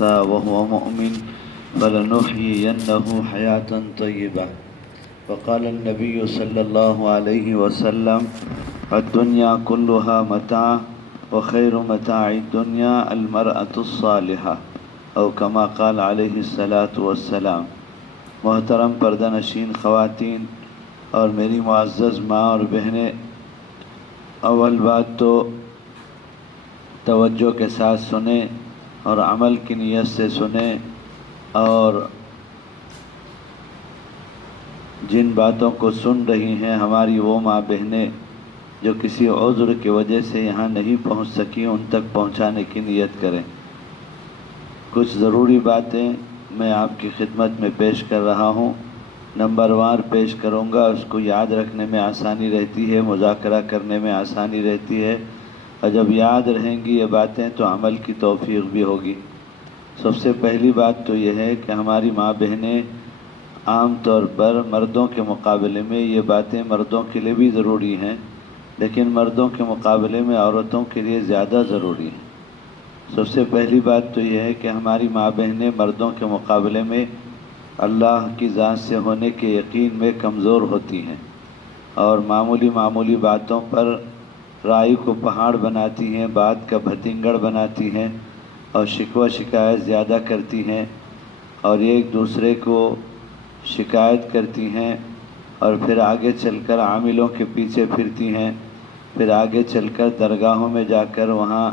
مات وهو مؤمن فلنحيينه حياة طيبة. وقال النبي صلى الله عليه وسلم الدنيا كلها متاع وخير متاع الدنيا المرأة الصالحة او كما قال علیہ الصلاۃ والسلام. محترم پردہ نشین خواتین اور میری معزز ماں اور بہنیں، اول بات تو توجہ کے ساتھ سنیں اور عمل کی نیت سے سنیں، اور جن باتوں کو سن رہی ہیں ہماری وہ ماں بہنیں جو کسی عذر کی وجہ سے یہاں نہیں پہنچ سکی، ان تک پہنچانے کی نیت کریں. کچھ ضروری باتیں میں آپ کی خدمت میں پیش کر رہا ہوں. نمبر وار پیش کروں گا، اس کو یاد رکھنے میں آسانی رہتی ہے، مذاکرہ کرنے میں آسانی رہتی ہے، اور جب یاد رہیں گی یہ باتیں تو عمل کی توفیق بھی ہوگی. سب سے پہلی بات تو یہ ہے کہ ہماری ماں بہنیں عام طور پر مردوں کے مقابلے میں، یہ باتیں مردوں کے لیے بھی ضروری ہیں لیکن مردوں کے مقابلے میں عورتوں کے لیے زیادہ ضروری ہیں. سب سے پہلی بات تو یہ ہے کہ ہماری ماں بہنیں مردوں کے مقابلے میں اللہ کی ذات سے ہونے کے یقین میں کمزور ہوتی ہیں، اور معمولی باتوں پر رائی کو پہاڑ بناتی ہیں، بات کا بھتنگڑ بناتی ہیں، اور شکوہ شکایت زیادہ کرتی ہیں، اور ایک دوسرے کو شکایت کرتی ہیں، اور پھر آگے چل کر عاملوں کے پیچھے پھرتی ہیں، پھر آگے چل کر درگاہوں میں جا کر وہاں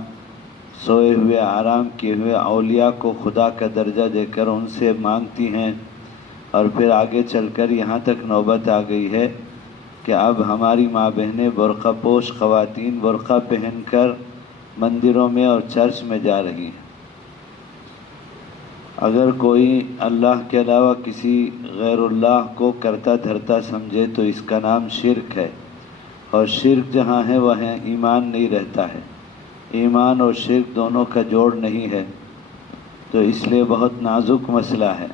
سوئے ہوئے آرام کیے ہوئے اولیاء کو خدا کا درجہ دے کر ان سے مانگتی ہیں، اور پھر آگے چل کر یہاں تک نوبت آ گئی ہے کہ اب ہماری ماں بہنیں برقع پوش خواتین برقع پہن کر مندروں میں اور چرچ میں جا رہی ہیں. اگر کوئی اللہ کے علاوہ کسی غیر اللہ کو کرتا دھرتا سمجھے تو اس کا نام شرک ہے، اور شرک جہاں ہے وہاں ایمان نہیں رہتا ہے. ایمان اور شرک دونوں کا جوڑ نہیں ہے، تو اس لیے بہت نازک مسئلہ ہے.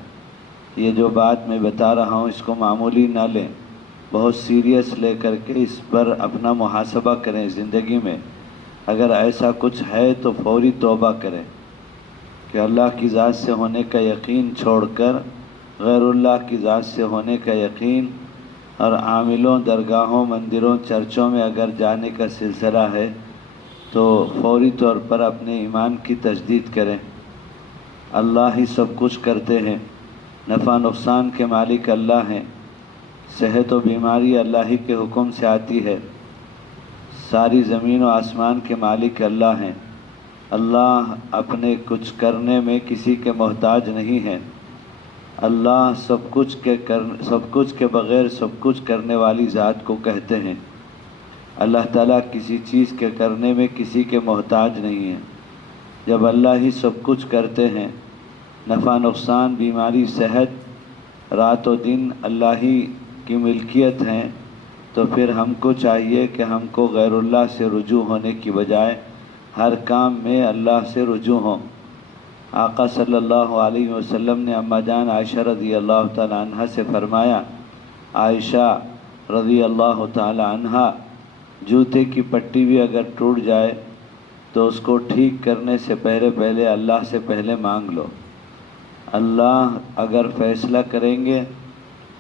یہ جو بات میں بتا رہا ہوں اس کو معمولی نہ لیں، بہت سیریس لے کر کے اس پر اپنا محاسبہ کریں. زندگی میں اگر ایسا کچھ ہے تو فوری توبہ کریں کہ اللہ کی ذات سے ہونے کا یقین چھوڑ کر غیر اللہ کی ذات سے ہونے کا یقین اور عاملوں، درگاہوں، مندروں، چرچوں میں اگر جانے کا سلسلہ ہے تو فوری طور پر اپنے ایمان کی تجدید کریں. اللہ ہی سب کچھ کرتے ہیں، نفع نقصان کے مالک اللہ ہیں، صحت و بیماری اللہ ہی کے حکم سے آتی ہے، ساری زمین و آسمان کے مالک اللہ ہیں. اللہ اپنے کچھ کرنے میں کسی کے محتاج نہیں ہیں. اللہ سب کچھ کے بغیر سب کچھ کرنے والی ذات کو کہتے ہیں. اللہ تعالیٰ کسی چیز کے کرنے میں کسی کے محتاج نہیں ہیں. جب اللہ ہی سب کچھ کرتے ہیں، نفع نقصان، بیماری، صحت، رات و دن اللہ ہی کی ملکیت ہیں، تو پھر ہم کو چاہیے کہ ہم کو غیر اللہ سے رجوع ہونے کی بجائے ہر کام میں اللہ سے رجوع ہوں. آقا صلی اللہ علیہ وسلم نے اماں جان عائشہ رضی اللہ تعالی عنہ سے فرمایا، عائشہ رضی اللہ تعالی عنہ، جوتے کی پٹی بھی اگر ٹوٹ جائے تو اس کو ٹھیک کرنے سے پہلے اللہ سے پہلے مانگ لو. اللہ اگر فیصلہ کریں گے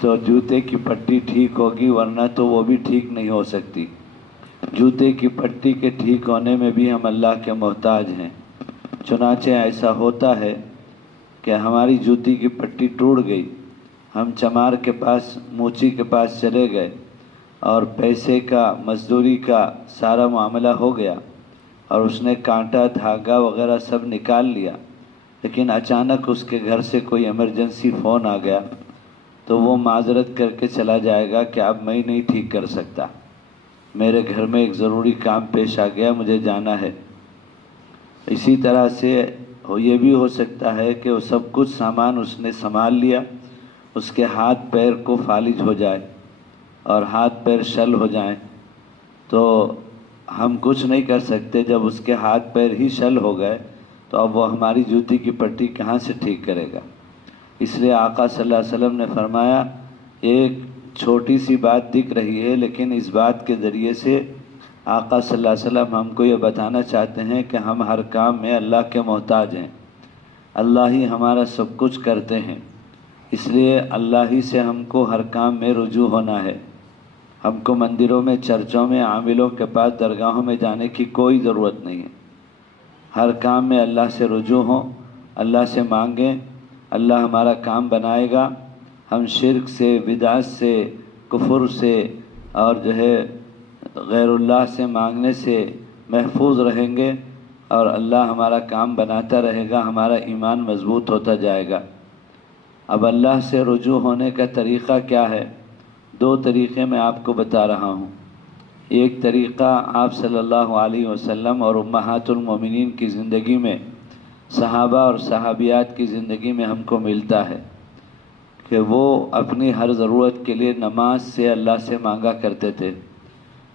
تو جوتے کی پٹی ٹھیک ہوگی، ورنہ تو وہ بھی ٹھیک نہیں ہو سکتی. جوتے کی پٹی کے ٹھیک ہونے میں بھی ہم اللہ کے محتاج ہیں. چنانچہ ایسا ہوتا ہے کہ ہماری جوتی کی پٹی ٹوٹ گئی، ہم چمار کے پاس، موچی کے پاس چلے گئے اور پیسے کا، مزدوری کا سارا معاملہ ہو گیا، اور اس نے کانٹا، دھاگا وغیرہ سب نکال لیا، لیکن اچانک اس کے گھر سے کوئی ایمرجنسی فون آ گیا تو وہ معذرت کر کے چلا جائے گا کہ اب میں نہیں ٹھیک کر سکتا، میرے گھر میں ایک ضروری کام پیش آ گیا، مجھے جانا ہے. اسی طرح سے یہ بھی ہو سکتا ہے کہ وہ سب کچھ سامان اس نے سنبھال لیا، اس کے ہاتھ پیر کو فالج ہو جائے اور ہاتھ پیر شل ہو جائیں، تو ہم کچھ نہیں کر سکتے. جب اس کے ہاتھ پیر ہی شل ہو گئے تو اب وہ ہماری جوتی کی پٹی کہاں سے ٹھیک کرے گا؟ اس لیے آقا صلی اللہ علیہ وسلم نے فرمایا، ایک چھوٹی سی بات دکھ رہی ہے لیکن اس بات کے ذریعے سے آقا صلی اللہ علیہ وسلم ہم کو یہ بتانا چاہتے ہیں کہ ہم ہر کام میں اللہ کے محتاج ہیں. اللہ ہی ہمارا سب کچھ کرتے ہیں، اس لیے اللہ ہی سے ہم کو ہر کام میں رجوع ہونا ہے۔ ہم کو مندروں میں، چرچوں میں، عاملوں کے پاس، درگاہوں میں جانے کی کوئی ضرورت نہیں ہے۔ ہر کام میں اللہ سے رجوع ہوں، اللہ سے مانگیں، اللہ ہمارا کام بنائے گا۔ ہم شرک سے، بدعت سے، کفر سے اور غیر اللہ سے مانگنے سے محفوظ رہیں گے، اور اللہ ہمارا کام بناتا رہے گا، ہمارا ایمان مضبوط ہوتا جائے گا۔ اب اللہ سے رجوع ہونے کا طریقہ کیا ہے؟ 2 طریقے میں آپ کو بتا رہا ہوں۔ ایک طریقہ آپ صلی اللہ علیہ وسلم اور امہات المومنین کی زندگی میں، صحابہ اور صحابیات کی زندگی میں ہم کو ملتا ہے کہ وہ اپنی ہر ضرورت کے لیے نماز سے اللہ سے مانگا کرتے تھے۔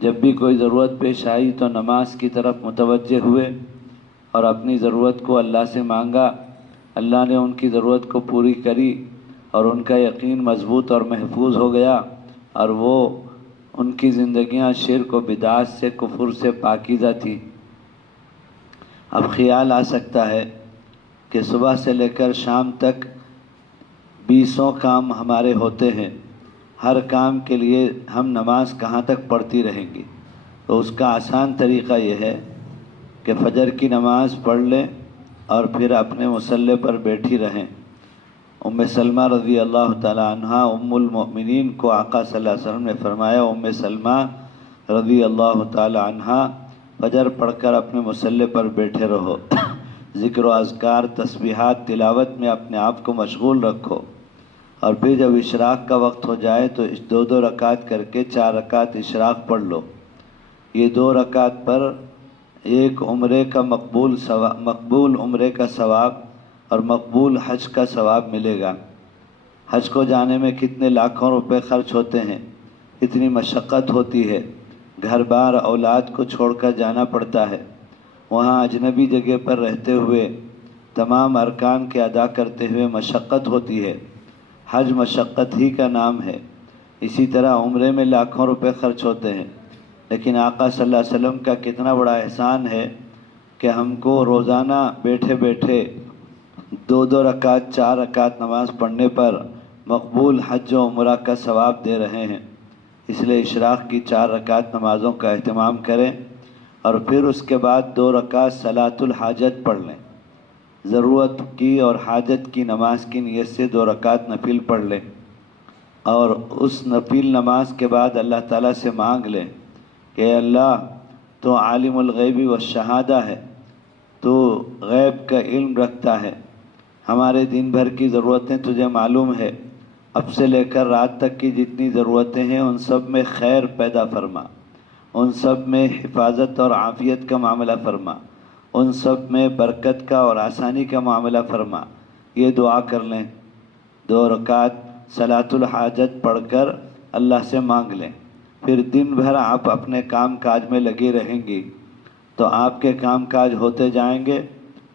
جب بھی کوئی ضرورت پیش آئی تو نماز کی طرف متوجہ ہوئے اور اپنی ضرورت کو اللہ سے مانگا۔ اللہ نے ان کی ضرورت کو پوری کری اور ان کا یقین مضبوط اور محفوظ ہو گیا، اور وہ ان کی زندگیاں شرک و بدعت سے، کفر سے پاکیزہ تھیں۔ اب خیال آ سکتا ہے کہ صبح سے لے کر شام تک 20 کام ہمارے ہوتے ہیں، ہر کام کے لیے ہم نماز کہاں تک پڑھتی رہیں گی؟ تو اس کا آسان طریقہ یہ ہے کہ فجر کی نماز پڑھ لیں اور پھر اپنے مصلی پر بیٹھی رہیں۔ ام سلمہ رضی اللہ تعالی عنہ ام المؤمنین کو آقا صلی اللہ علیہ وسلم نے فرمایا، ام سلمہ رضی اللہ تعالی عنہ فجر پڑھ کر اپنے مصلی پر بیٹھے رہو، ذکر و اذکار، تسبیحات، تلاوت میں اپنے آپ کو مشغول رکھو، اور پھر جب اشراق کا وقت ہو جائے تو 2 رکعت کر کے 4 رکعت اشراق پڑھ لو۔ یہ 2 رکعت پر ایک عمرے کا مقبول عمرے کا ثواب اور مقبول حج کا ثواب ملے گا۔ حج کو جانے میں کتنے لاکھوں روپے خرچ ہوتے ہیں، اتنی مشقت ہوتی ہے، گھر بار اولاد کو چھوڑ کر جانا پڑتا ہے، وہاں اجنبی جگہ پر رہتے ہوئے تمام ارکان کے ادا کرتے ہوئے مشقت ہوتی ہے۔ حج مشقت ہی کا نام ہے۔ اسی طرح عمرے میں لاکھوں روپے خرچ ہوتے ہیں، لیکن آقا صلی اللہ علیہ وسلم کا کتنا بڑا احسان ہے کہ ہم کو روزانہ بیٹھے بیٹھے 2 رکعت 4 رکعت نماز پڑھنے پر مقبول حج و عمرہ کا ثواب دے رہے ہیں۔ اس لیے اشراق کی 4 رکعت نمازوں کا اہتمام کریں، اور پھر اس کے بعد 2 رکعت صلاۃ الحاجت پڑھ لیں۔ ضرورت کی اور حاجت کی نماز کی نیت سے 2 رکعت نفل پڑھ لیں، اور اس نفل نماز کے بعد اللہ تعالیٰ سے مانگ لیں کہ اے اللہ، تو عالم الغیب والشہادہ ہے، تو غیب کا علم رکھتا ہے، ہمارے دن بھر کی ضرورتیں تجھے معلوم ہے، اب سے لے کر رات تک کی جتنی ضرورتیں ہیں ان سب میں خیر پیدا فرما، ان سب میں حفاظت اور عافیت کا معاملہ فرما، ان سب میں برکت کا اور آسانی کا معاملہ فرما۔ یہ دعا کر لیں، 2 رکعت صلاۃ الحاجت پڑھ کر اللہ سے مانگ لیں۔ پھر دن بھر آپ اپنے کام کاج میں لگے رہیں گی تو آپ کے کام کاج ہوتے جائیں گے،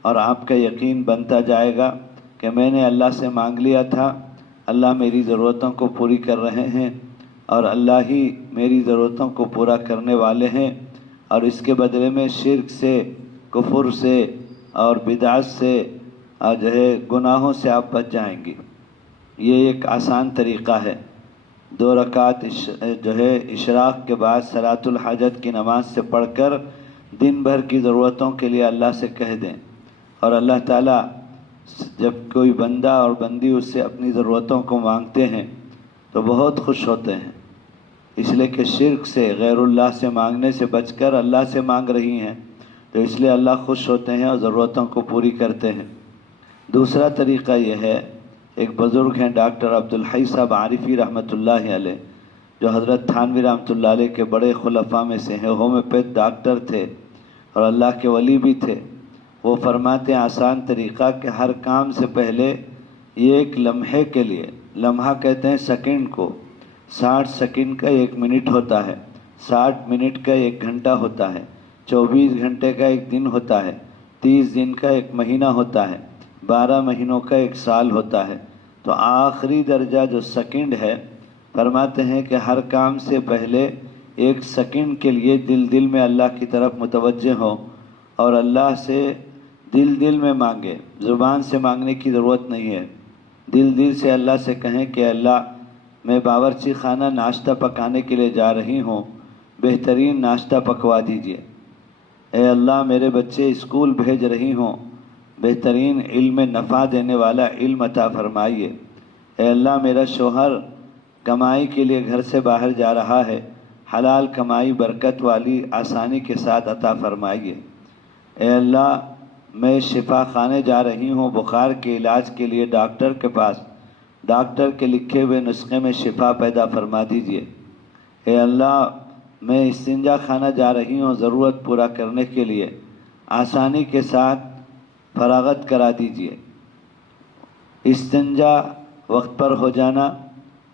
اور آپ کا یقین بنتا جائے گا کہ میں نے اللہ سے مانگ لیا تھا، اللہ میری ضرورتوں کو پوری کر رہے ہیں، اور اللہ ہی میری ضرورتوں کو پورا کرنے والے ہیں، اور اس کے بدلے میں شرک سے، کفر سے اور بدعت سے اور گناہوں سے آپ بچ جائیں گی۔ یہ ایک آسان طریقہ ہے۔ 2 رکعت اشراق کے بعد صلاۃ الحاجت کی نماز سے پڑھ کر دن بھر کی ضرورتوں کے لیے اللہ سے کہہ دیں، اور اللہ تعالیٰ جب کوئی بندہ اور بندی اس سے اپنی ضرورتوں کو مانگتے ہیں تو بہت خوش ہوتے ہیں، اس لیے کہ شرک سے، غیر اللہ سے مانگنے سے بچ کر اللہ سے مانگ رہی ہیں، تو اس لیے اللہ خوش ہوتے ہیں اور ضرورتوں کو پوری کرتے ہیں۔ دوسرا طریقہ یہ ہے، ایک بزرگ ہیں ڈاکٹر عبدالحی صاحب عارفی رحمۃ اللہ علیہ، جو حضرت تھانوی رحمۃ اللہ علیہ کے بڑے خلفاء میں سے ہیں، ہومیوپیتھ ڈاکٹر تھے اور اللہ کے ولی بھی تھے۔ وہ فرماتے ہیں آسان طریقہ کہ ہر کام سے پہلے ایک لمحے کے لیے، لمحہ کہتے ہیں سیکنڈ کو، 60 سیکنڈ کا 1 منٹ ہوتا ہے، 60 منٹ کا 1 گھنٹہ ہوتا ہے، 24 گھنٹے کا 1 دن ہوتا ہے، 30 دن کا 1 مہینہ ہوتا ہے، 12 مہینوں کا 1 سال ہوتا ہے۔ تو آخری درجہ جو سیکنڈ ہے، فرماتے ہیں کہ ہر کام سے پہلے 1 سیکنڈ کے لیے دل میں اللہ کی طرف متوجہ ہو، اور اللہ سے دل میں مانگے، زبان سے مانگنے کی ضرورت نہیں ہے، دل سے اللہ سے کہیں کہ اللہ میں باورچی خانہ ناشتہ پکانے کے لیے جا رہی ہوں، بہترین ناشتہ پکوا دیجیے۔ اے اللہ میرے بچے اسکول بھیج رہی ہوں، بہترین علم نفع دینے والا علم عطا فرمائیے۔ اے اللہ میرا شوہر کمائی کے لیے گھر سے باہر جا رہا ہے، حلال کمائی برکت والی آسانی کے ساتھ عطا فرمائیے۔ اے اللہ میں شفا خانے جا رہی ہوں بخار کے علاج کے لیے ڈاکٹر کے پاس، ڈاکٹر کے لکھے ہوئے نسخے میں شفا پیدا فرما دیجیے۔ اے اللہ میں استنجا خانہ جا رہی ہوں ضرورت پورا کرنے کے لیے، آسانی کے ساتھ فراغت کرا دیجیے۔ استنجا وقت پر ہو جانا،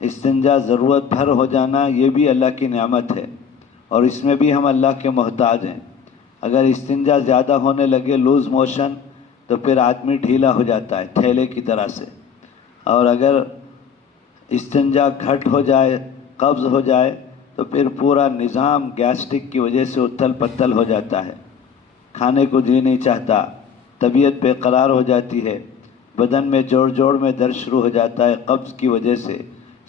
استنجا ضرورت بھر ہو جانا، یہ بھی اللہ کی نعمت ہے، اور اس میں بھی ہم اللہ کے محتاج ہیں۔ اگر استنجا زیادہ ہونے لگے لوز موشن تو پھر آدمی ڈھیلا ہو جاتا ہے تھیلے کی طرح سے، اور اگر استنجا گھٹ ہو جائے، قبض ہو جائے تو پھر پورا نظام گیسٹرک کی وجہ سے اتھل پتھل ہو جاتا ہے، کھانے کو جی نہیں چاہتا، طبیعت بے قرار ہو جاتی ہے، بدن میں جوڑ میں درد شروع ہو جاتا ہے قبض کی وجہ سے،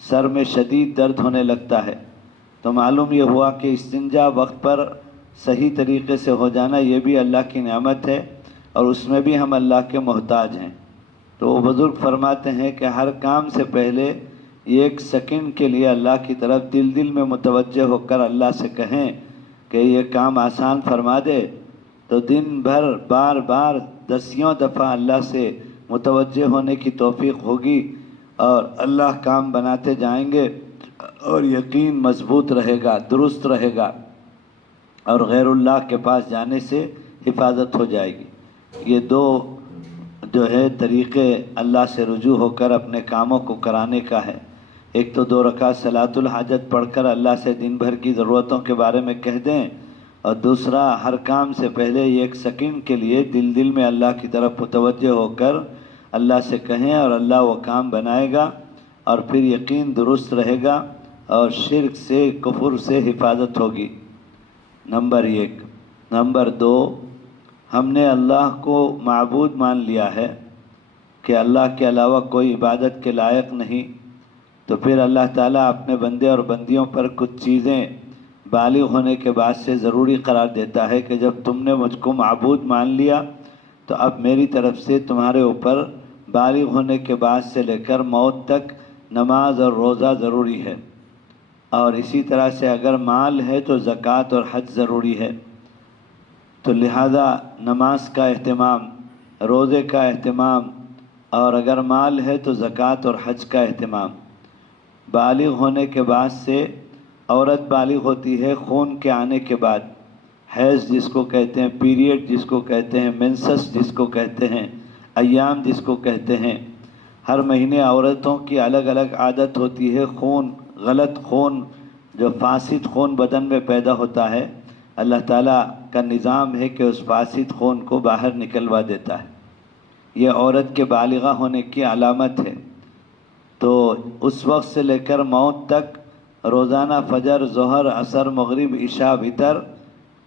سر میں شدید درد ہونے لگتا ہے۔ تو معلوم یہ ہوا کہ استنجا وقت پر صحیح طریقے سے ہو جانا یہ بھی اللہ کی نعمت ہے، اور اس میں بھی ہم اللہ کے محتاج ہیں۔ تو وہ بزرگ فرماتے ہیں کہ ہر کام سے پہلے 1 سیکنڈ کے لیے اللہ کی طرف دل میں متوجہ ہو کر اللہ سے کہیں کہ یہ کام آسان فرما دے، تو دن بھر بار 10 دفعہ اللہ سے متوجہ ہونے کی توفیق ہوگی، اور اللہ کام بناتے جائیں گے، اور یقین مضبوط رہے گا، درست رہے گا، اور غیر اللہ کے پاس جانے سے حفاظت ہو جائے گی۔ یہ 2 جو ہے طریقے اللہ سے رجوع ہو کر اپنے کاموں کو کرانے کا ہے۔ ایک تو 2 رکعت صلاۃ الحاجت پڑھ کر اللہ سے دن بھر کی ضرورتوں کے بارے میں کہہ دیں، اور دوسرا ہر کام سے پہلے 1 سیکنڈ کے لیے دل میں اللہ کی طرف متوجہ ہو کر اللہ سے کہیں، اور اللہ وہ کام بنائے گا، اور پھر یقین درست رہے گا، اور شرک سے کفر سے حفاظت ہوگی۔ نمبر 1۔ نمبر 2، ہم نے اللہ کو معبود مان لیا ہے کہ اللہ کے علاوہ کوئی عبادت کے لائق نہیں، تو پھر اللہ تعالیٰ اپنے بندے اور بندیوں پر کچھ چیزیں بالغ ہونے کے بعد سے ضروری قرار دیتا ہے کہ جب تم نے مجھ کو معبود مان لیا تو اب میری طرف سے تمہارے اوپر بالغ ہونے کے بعد سے لے کر موت تک نماز اور روزہ ضروری ہے، اور اسی طرح سے اگر مال ہے تو زکوٰۃ اور حج ضروری ہے۔ تو لہذا نماز کا اہتمام، روزے کا اہتمام، اور اگر مال ہے تو زکوٰۃ اور حج کا اہتمام۔ بالغ ہونے کے بعد سے عورت بالغ ہوتی ہے خون کے آنے کے بعد، حیض جس کو کہتے ہیں، پیریڈ جس کو کہتے ہیں، مینسس جس کو کہتے ہیں، ایام جس کو کہتے ہیں۔ ہر مہینے عورتوں کی الگ الگ عادت ہوتی ہے، خون، غلط خون، جو فاسد خون بدن میں پیدا ہوتا ہے، اللہ تعالیٰ کا نظام ہے کہ اس فاسد خون کو باہر نکلوا دیتا ہے۔ یہ عورت کے بالغہ ہونے کی علامت ہے۔ تو اس وقت سے لے کر موت تک روزانہ فجر، ظہر، عصر، مغرب، عشاء، وتر،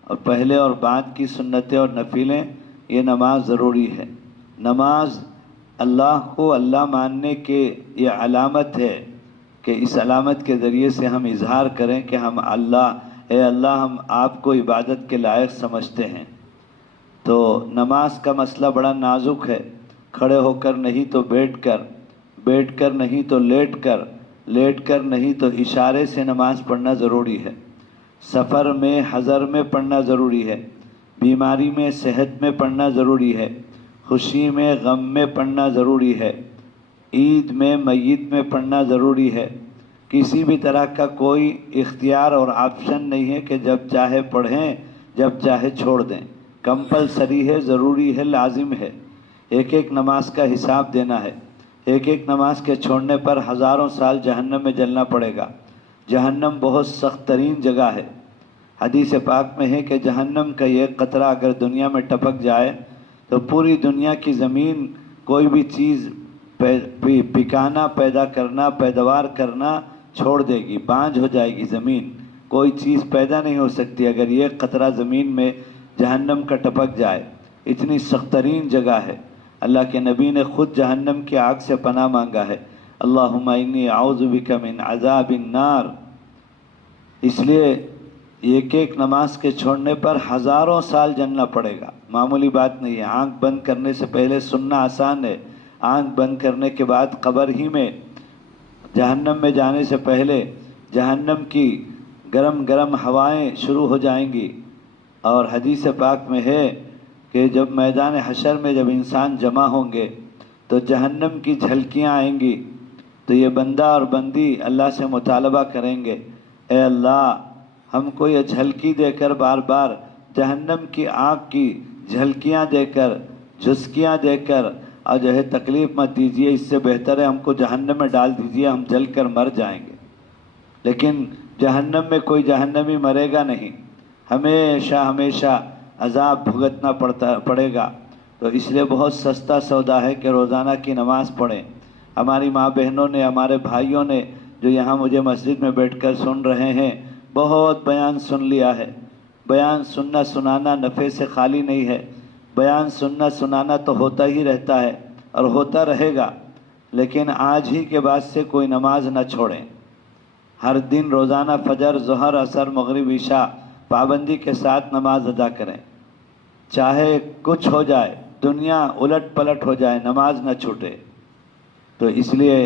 اور پہلے اور بعد کی سنتیں اور نفلیں، یہ نماز ضروری ہے۔ نماز اللہ کو اللہ ماننے کے یہ علامت ہے کہ اس علامت کے ذریعے سے ہم اظہار کریں کہ ہم اے اللہ ہم آپ کو عبادت کے لائق سمجھتے ہیں۔ تو نماز کا مسئلہ بڑا نازک ہے، کھڑے ہو کر نہیں تو بیٹھ کر، بیٹھ کر نہیں تو لیٹ کر، لیٹ کر نہیں تو اشارے سے نماز پڑھنا ضروری ہے۔ سفر میں، حضر میں پڑھنا ضروری ہے، بیماری میں، صحت میں پڑھنا ضروری ہے، خوشی میں، غم میں پڑھنا ضروری ہے، عید میں، میت میں پڑھنا ضروری ہے۔ کسی بھی طرح کا کوئی اختیار اور آپشن نہیں ہے کہ جب چاہے پڑھیں، جب چاہے چھوڑ دیں۔ کمپلسری ہے، ضروری ہے، لازم ہے۔ ایک ایک نماز کا حساب دینا ہے۔ ایک ایک نماز کے چھوڑنے پر ہزاروں سال جہنم میں جلنا پڑے گا۔ جہنم بہت سخت ترین جگہ ہے۔ حدیث پاک میں ہے کہ جہنم کا ایک قطرہ اگر دنیا میں ٹپک جائے تو پوری دنیا کی زمین کوئی بھی چیز پکانا، پیدا کرنا، پیداوار کرنا چھوڑ دے گی، بانجھ ہو جائے گی زمین، کوئی چیز پیدا نہیں ہو سکتی اگر یہ قطرہ زمین میں جہنم کا ٹپک جائے۔ اتنی سخت ترین جگہ ہے۔ اللہ کے نبی نے خود جہنم کی آگ سے پناہ مانگا ہے، اللہم انی اعوذ بک من عذاب النار۔ اس لیے ایک ایک نماز کے چھوڑنے پر ہزاروں سال جلنا پڑے گا، معمولی بات نہیں ہے۔ آنکھ بند کرنے سے پہلے سننا آسان ہے، آنکھ بند کرنے کے بعد قبر ہی میں جہنم میں جانے سے پہلے جہنم کی گرم گرم ہوائیں شروع ہو جائیں گی۔ اور حدیث پاک میں ہے کہ جب میدان حشر میں جب انسان جمع ہوں گے تو جہنم کی جھلکیاں آئیں گی، تو یہ بندہ اور بندی اللہ سے مطالبہ کریں گے، اے اللہ ہم کو یہ جھلکی دے کر بار بار جہنم کی آگ کی جھلکیاں دے کر جھسکیاں دے کر اور جو ہے تکلیف مت دیجیے، اس سے بہتر ہے ہم کو جہنم میں ڈال دیجیے، ہم جل کر مر جائیں گے۔ لیکن جہنم میں کوئی جہنمی مرے گا نہیں، ہمیشہ ہمیشہ عذاب بھگتنا پڑے گا۔ تو اس لیے بہت سستا سودا ہے کہ روزانہ کی نماز پڑھیں۔ ہماری ماں بہنوں نے، ہمارے بھائیوں نے جو یہاں مجھے مسجد میں بیٹھ کر سن رہے ہیں، بہت بیان سن لیا ہے۔ بیان سننا سنانا نفع سے خالی نہیں ہے، بیان سننا سنانا تو ہوتا ہی رہتا ہے اور ہوتا رہے گا، لیکن آج ہی کے بعد سے کوئی نماز نہ چھوڑیں۔ ہر دن روزانہ فجر، ظہر، عصر، مغرب، عشاء پابندی کے ساتھ نماز ادا کریں، چاہے کچھ ہو جائے، دنیا الٹ پلٹ ہو جائے، نماز نہ چھوٹے۔ تو اس لیے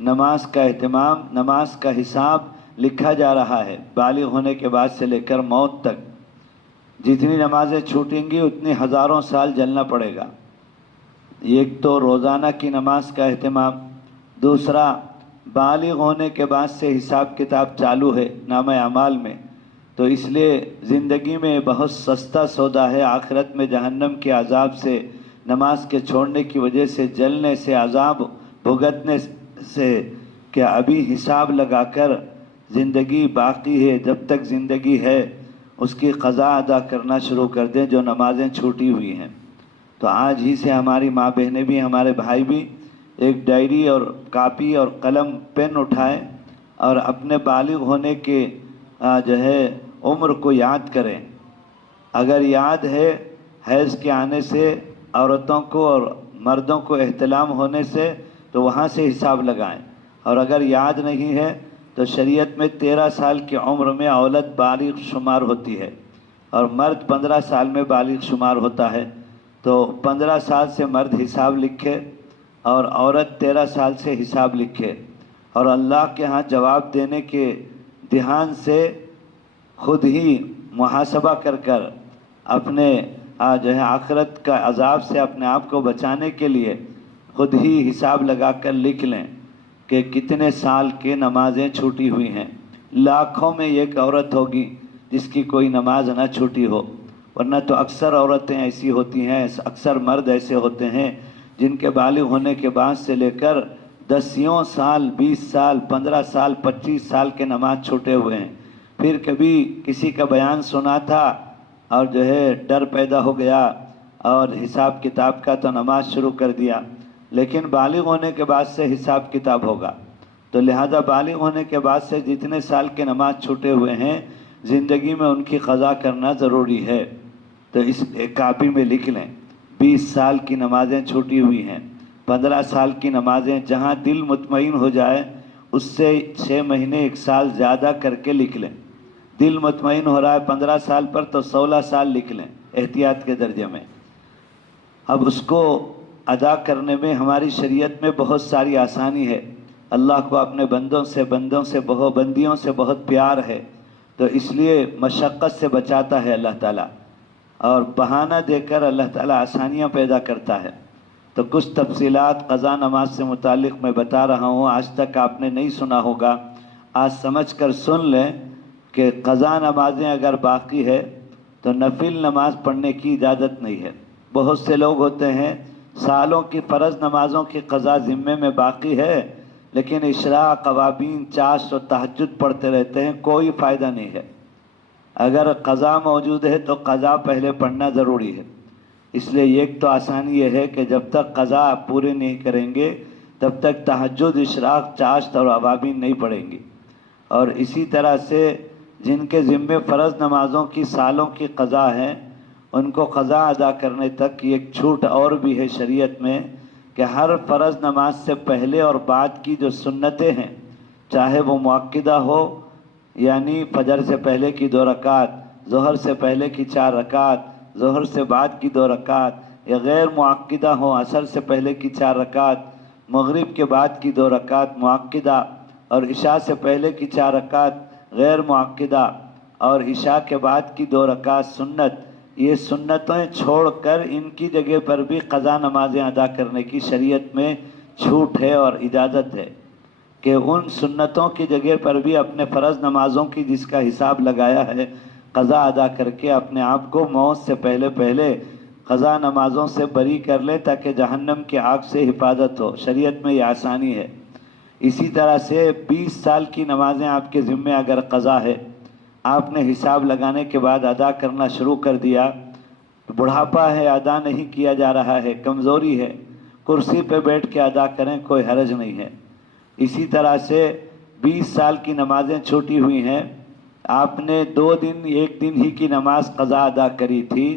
نماز کا اہتمام، نماز کا حساب لکھا جا رہا ہے بالغ ہونے کے بعد سے لے کر موت تک۔ جتنی نمازیں چھوٹیں گی اتنی ہزاروں سال جلنا پڑے گا۔ ایک تو روزانہ کی نماز کا اہتمام، دوسرا بالغ ہونے کے بعد سے حساب کتاب چالو ہے نامہ اعمال میں، تو اس لیے زندگی میں بہت سستا سودا ہے، آخرت میں جہنم کے عذاب سے، نماز کے چھوڑنے کی وجہ سے جلنے سے، عذاب بھگتنے سے، کہ ابھی حساب لگا کر زندگی باقی ہے، جب تک زندگی ہے اس کی قضا ادا کرنا شروع کر دیں جو نمازیں چھوٹی ہوئی ہیں۔ تو آج ہی سے ہماری ماں بہنیں بھی، ہمارے بھائی بھی ایک ڈائری اور کاپی اور قلم پین اٹھائیں اور اپنے بالغ ہونے کے جو ہے عمر کو یاد کریں۔ اگر یاد ہے حیض کے آنے سے عورتوں کو اور مردوں کو احتلام ہونے سے تو وہاں سے حساب لگائیں، اور اگر یاد نہیں ہے تو شریعت میں 13 سال کی عمر میں عورت بالغ شمار ہوتی ہے اور مرد 15 سال میں بالغ شمار ہوتا ہے، تو 15 سال سے مرد حساب لکھے اور عورت 13 سال سے حساب لکھے، اور اللہ کے ہاں جواب دینے کے دھیان سے خود ہی محاسبہ کر کر اپنے جو ہے آخرت کا عذاب سے اپنے آپ کو بچانے کے لیے خود ہی حساب لگا کر لکھ لیں کہ کتنے سال کے نمازیں چھوٹی ہوئی ہیں۔ لاکھوں میں ایک عورت ہوگی جس کی کوئی نماز نہ چھوٹی ہو، ورنہ تو اکثر عورتیں ایسی ہوتی ہیں، اکثر مرد ایسے ہوتے ہیں جن کے بالغ ہونے کے بعد سے لے کر 10 سال، 20 سال، 15 سال، 25 سال کے نماز چھوٹے ہوئے ہیں۔ پھر کبھی کسی کا بیان سنا تھا اور جو ہے ڈر پیدا ہو گیا اور حساب کتاب کا تو نماز شروع کر دیا، لیکن بالغ ہونے کے بعد سے حساب کتاب ہوگا۔ تو لہذا بالغ ہونے کے بعد سے جتنے سال کے نماز چھوٹے ہوئے ہیں زندگی میں ان کی قضا کرنا ضروری ہے۔ تو اس ایک کاپی میں لکھ لیں، 20 سال کی نمازیں چھوٹی ہوئی ہیں، 15 سال کی نمازیں، جہاں دل مطمئن ہو جائے اس سے 6 مہینے 1 سال زیادہ کر کے لکھ لیں۔ دل مطمئن ہو رہا ہے 15 سال پر تو 16 سال لکھ لیں احتیاط کے درجے میں۔ اب اس کو ادا کرنے میں ہماری شریعت میں بہت ساری آسانی ہے۔ اللہ کو اپنے بندیوں سے بہت پیار ہے، تو اس لیے مشقت سے بچاتا ہے اللہ تعالیٰ، اور بہانہ دے کر اللہ تعالیٰ آسانیاں پیدا کرتا ہے۔ تو کچھ تفصیلات قضا نماز سے متعلق میں بتا رہا ہوں، آج تک آپ نے نہیں سنا ہوگا، آج سمجھ کر سن لیں کہ قضا نمازیں اگر باقی ہے تو نفل نماز پڑھنے کی اجازت نہیں ہے۔ بہت سے لوگ ہوتے ہیں سالوں کی فرض نمازوں کی قضا ذمے میں باقی ہے، لیکن اشراق، قوابین، چاشت و تہجد پڑھتے رہتے ہیں، کوئی فائدہ نہیں ہے۔ اگر قضا موجود ہے تو قضا پہلے پڑھنا ضروری ہے۔ اس لیے ایک تو آسانی یہ ہے کہ جب تک قضا پورے نہیں کریں گے تب تک تہجد، اشراق، چاشت اور قوابین نہیں پڑھیں گے، اور اسی طرح سے جن کے ذمے فرض نمازوں کی سالوں کی قضا ہے ان کو قضا ادا کرنے تک کی ایک چھوٹ اور بھی ہے شریعت میں کہ ہر فرض نماز سے پہلے اور بعد کی جو سنتیں ہیں، چاہے وہ مؤکدہ ہو یعنی فجر سے پہلے کی 2 رکعت، ظہر سے پہلے کی 4 رکعت، ظہر سے بعد کی 2 رکعت، یا غیر مؤکدہ ہوں، عصر سے پہلے کی 4 رکعت، مغرب کے بعد کی 2 رکعت مؤکدہ، اور عشاء سے پہلے کی 4 رکعت غیر مؤکدہ، اور عشاء کے بعد کی 2 رکعت سنت، یہ سنتیں چھوڑ کر ان کی جگہ پر بھی قضا نمازیں ادا کرنے کی شریعت میں چھوٹ ہے اور اجازت ہے کہ ان سنتوں کی جگہ پر بھی اپنے فرض نمازوں کی جس کا حساب لگایا ہے قضا ادا کر کے اپنے آپ کو موت سے پہلے پہلے قضا نمازوں سے بری کر لے تاکہ جہنم کی آگ سے حفاظت ہو۔ شریعت میں یہ آسانی ہے۔ اسی طرح سے 20 سال کی نمازیں آپ کے ذمے اگر قضا ہے، آپ نے حساب لگانے کے بعد ادا کرنا شروع کر دیا، بڑھاپا ہے ادا نہیں کیا جا رہا ہے، کمزوری ہے، کرسی پہ بیٹھ کے ادا کریں، کوئی حرج نہیں ہے۔ اسی طرح سے 20 سال کی نمازیں چھوٹی ہوئی ہیں، آپ نے 2 دن 1 دن ہی کی نماز قضا ادا کری تھی،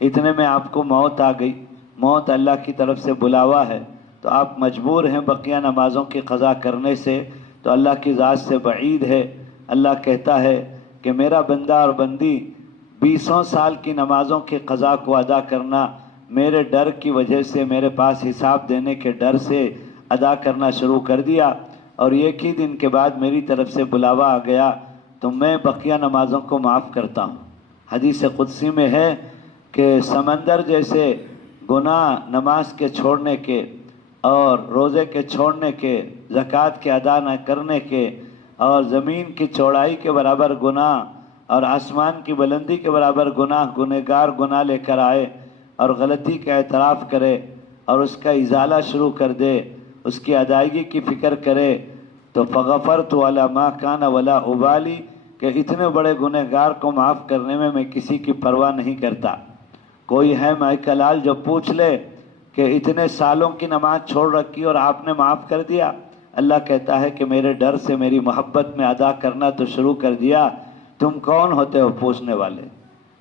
اتنے میں آپ کو موت آ گئی، موت اللہ کی طرف سے بلاوا ہے، تو آپ مجبور ہیں بقیہ نمازوں کی قضا کرنے سے، تو اللہ کی ذات سے بعید ہے۔ اللہ کہتا ہے کہ میرا بندہ اور بندی 20 سال کی نمازوں کی قضا کو ادا کرنا میرے ڈر کی وجہ سے، میرے پاس حساب دینے کے ڈر سے ادا کرنا شروع کر دیا، اور ایک ہی دن کے بعد میری طرف سے بلاوا آ گیا تو میں بقیہ نمازوں کو معاف کرتا ہوں۔ حدیث قدسی میں ہے کہ سمندر جیسے گناہ نماز کے چھوڑنے کے اور روزے کے چھوڑنے کے، زکوٰۃ کے ادا نہ کرنے کے، اور زمین کی چوڑائی کے برابر گناہ اور آسمان کی بلندی کے برابر گنہگار گناہ لے کر آئے اور غلطی کا اعتراف کرے اور اس کا ازالہ شروع کر دے، اس کی ادائیگی کی فکر کرے، تو فغفرت علی ما کان ولا ابالی، کہ اتنے بڑے گنہگار کو معاف کرنے میں کسی کی پرواہ نہیں کرتا۔ کوئی ہے مائیکل لال جو پوچھ لے کہ اتنے سالوں کی نماز چھوڑ رکھی اور آپ نے معاف کر دیا؟ اللہ کہتا ہے کہ میرے ڈر سے، میری محبت میں ادا کرنا تو شروع کر دیا، تم کون ہوتے ہو پوچھنے والے؟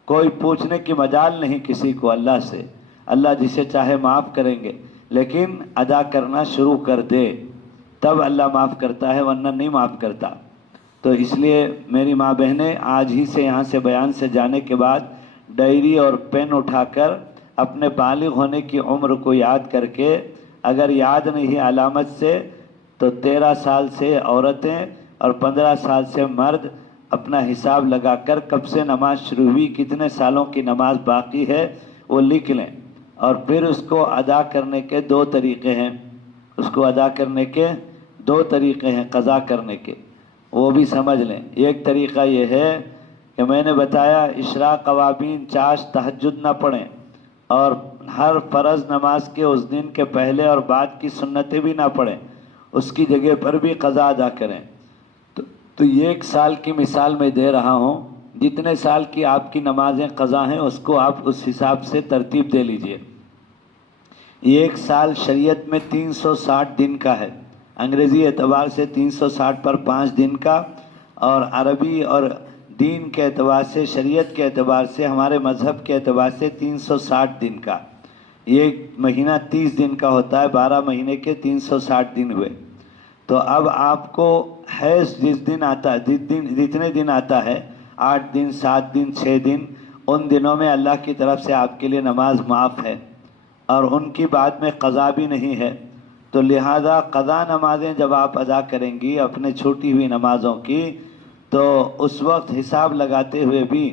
کوئی پوچھنے کی مجال نہیں کسی کو اللہ سے، اللہ جسے چاہے معاف کریں گے، لیکن ادا کرنا شروع کر دے تب اللہ معاف کرتا ہے، ورنہ نہیں معاف کرتا۔ تو اس لیے میری ماں بہنیں، آج ہی سے یہاں سے بیان سے جانے کے بعد ڈائری اور پین اٹھا کر اپنے بالغ ہونے کی عمر کو یاد کر کے، اگر یاد نہیں علامت سے، تو 13 سال سے عورتیں اور 15 سال سے مرد اپنا حساب لگا کر کب سے نماز شروع ہوئی، کتنے سالوں کی نماز باقی ہے، وہ لکھ لیں، اور پھر اس کو ادا کرنے کے 2 طریقے ہیں، اس کو ادا کرنے کے 2 طریقے ہیں قضا کرنے کے، وہ بھی سمجھ لیں۔ ایک طریقہ یہ ہے کہ میں نے بتایا اشراق قوابین چاش تہجد نہ پڑھیں، اور ہر فرض نماز کے اس دن کے پہلے اور بعد کی سنتیں بھی نہ پڑھیں، اس کی جگہ پر بھی قضا ادا کریں۔ تو 1 سال کی مثال میں دے رہا ہوں، جتنے سال کی آپ کی نمازیں قضا ہیں اس کو آپ اس حساب سے ترتیب دے لیجئے۔ 1 سال شریعت میں 360 دن کا ہے، انگریزی اعتبار سے 360 پر 5 دن کا، اور عربی اور دین کے اعتبار سے، شریعت کے اعتبار سے، ہمارے مذہب کے اعتبار سے 360 دن کا۔ یہ مہینہ 30 دن کا ہوتا ہے، 12 مہینے کے 360 دن ہوئے۔ تو اب آپ کو حیض جس دن آتا ہے، جتنے دن آتا ہے، 8 دن 7 دن 6 دن، ان دنوں میں اللہ کی طرف سے آپ کے لیے نماز معاف ہے اور ان کی بعد میں قضا بھی نہیں ہے، تو لہذا قضا نمازیں جب آپ ادا کریں گی اپنے چھوٹی ہوئی نمازوں کی، تو اس وقت حساب لگاتے ہوئے بھی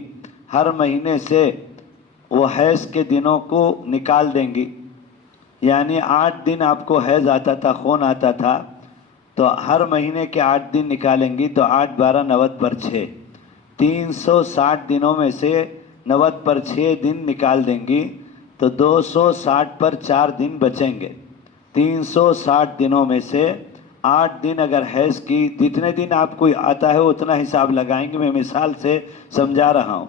ہر مہینے سے وہ حیض کے دنوں کو نکال دیں گی، یعنی 8 دن آپ کو حیض آتا تھا، خون آتا تھا، تو ہر مہینے کے 8 دن نکالیں گی، تو 8 12 90 پر 6، 360 دنوں میں سے 90 پر 6 دن نکال دیں گی، تو 260 پر 4 دن بچیں گے۔ 360 دنوں میں سے 8 دن اگر حیض کی، جتنے دن آپ کو آتا ہے اتنا حساب لگائیں گے، میں مثال سے سمجھا رہا ہوں۔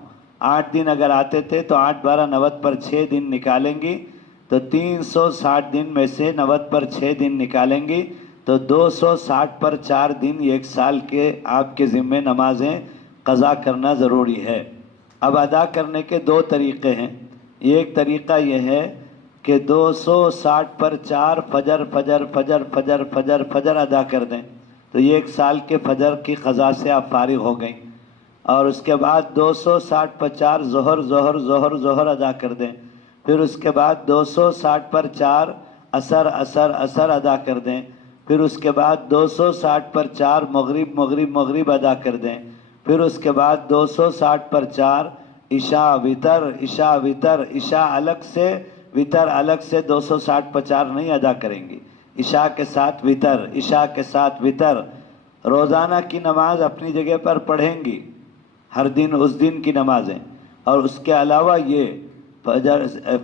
8 دن اگر آتے تھے تو 8 12 90 پر 6 دن نکالیں گی، تو 360 دن میں سے 90 پر 6 دن نکالیں گی، تو 260 پر 4 دن 1 سال کے آپ کے ذمے نمازیں قضا کرنا ضروری ہے۔ اب ادا کرنے کے 2 طریقے ہیں۔ ایک طریقہ یہ ہے کہ 260 پر 4 فجر فجر فجر فجر فجر فجر ادا کر دیں، تو یہ 1 سال کے فجر کی قضا سے آپ فارغ ہو گئیں۔ اور اس کے بعد 260 پر 4 ظہر ظہر ظہر ظہر ادا کر دیں، پھر اس کے بعد 260 پر 4 عصر عصر عصر ادا کر دیں، پھر اس کے بعد 260 پر 4 مغرب مغرب مغرب ادا کر دیں، پھر اس کے بعد 260 پر 4 عشاء وتر عشاء وتر عشاء الگ سے وتر الگ سے 260 پر 4 نہیں ادا کریں گی، عشاء کے ساتھ وتر عشاء کے ساتھ وتر۔ روزانہ کی نماز اپنی جگہ پر پڑھیں گی، ہر دن اس دن کی نمازیں، اور اس کے علاوہ یہ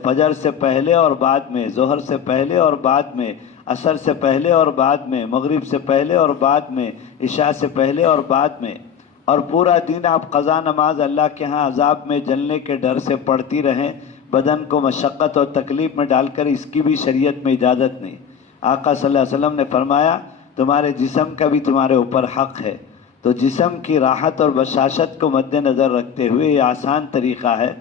فجر سے پہلے اور بعد میں، ظہر سے پہلے اور بعد میں، عصر سے پہلے اور بعد میں، مغرب سے پہلے اور بعد میں، عشاء سے پہلے اور بعد میں، اور پورا دن آپ قضا نماز اللہ کے ہاں عذاب میں جلنے کے ڈر سے پڑھتی رہیں، بدن کو مشقت اور تکلیف میں ڈال کر، اس کی بھی شریعت میں اجازت نہیں۔ آقا صلی اللہ علیہ وسلم نے فرمایا تمہارے جسم کا بھی تمہارے اوپر حق ہے، تو جسم کی راحت اور بشاشت کو مد نظر رکھتے ہوئے یہ آسان طریقہ ہے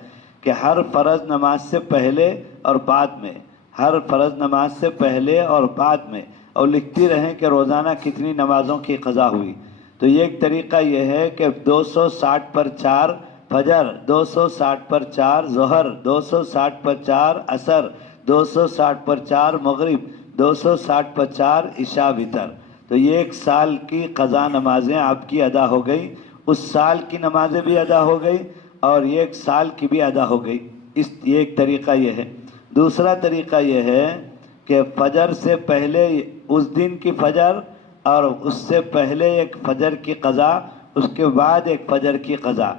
کہ ہر فرض نماز سے پہلے اور بعد میں، ہر فرض نماز سے پہلے اور بعد میں، اور لکھتی رہیں کہ روزانہ کتنی نمازوں کی قضا ہوئی۔ تو یہ ایک طریقہ یہ ہے کہ 260 پر 4 فجر، 260 پر 4 ظہر، 260 پر 4 عصر، 260 پر 4 مغرب، 260 پر 4 عشاء وتر، تو یہ 1 سال کی قضا نمازیں آپ کی ادا ہو گئی، اس سال کی نمازیں بھی ادا ہو گئی اور یہ 1 سال کی بھی ادا ہو گئی۔ یہ ایک طریقہ یہ ہے۔ دوسرا طریقہ یہ ہے کہ فجر سے پہلے اس دن کی فجر اور اس سے پہلے ایک فجر کی قضا، اس کے بعد ایک فجر کی قضا،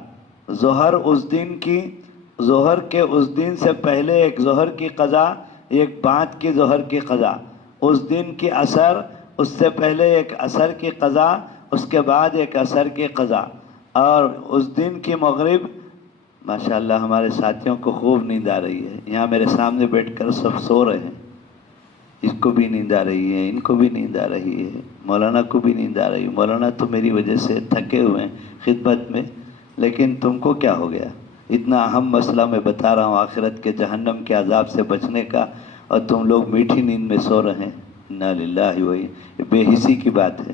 ظہر اس دن کی، ظہر کے اس دن سے پہلے ایک ظہر کی قضا، ایک بعد کی ظہر کی قضا، اس دن کی عصر، اس سے پہلے ایک عصر کی قضا، اس کے بعد ایک عصر کی قضا، اور اس دن کی مغرب۔ ماشاءاللہ ہمارے ساتھیوں کو خوب نیند آ رہی ہے، یہاں میرے سامنے بیٹھ کر سب سو رہے ہیں، اس کو بھی نیند آ رہی ہے، ان کو بھی نیند آ رہی ہے، مولانا کو بھی نیند آ رہی ہے۔ مولانا تو میری وجہ سے تھکے ہوئے ہیں خدمت میں، لیکن تم کو کیا ہو گیا؟ اتنا اہم مسئلہ میں بتا رہا ہوں آخرت کے جہنم کے عذاب سے بچنے کا، اور تم لوگ میٹھی نیند میں سو رہے ہیں۔ انا للہ و یہ بے حسی کی بات ہے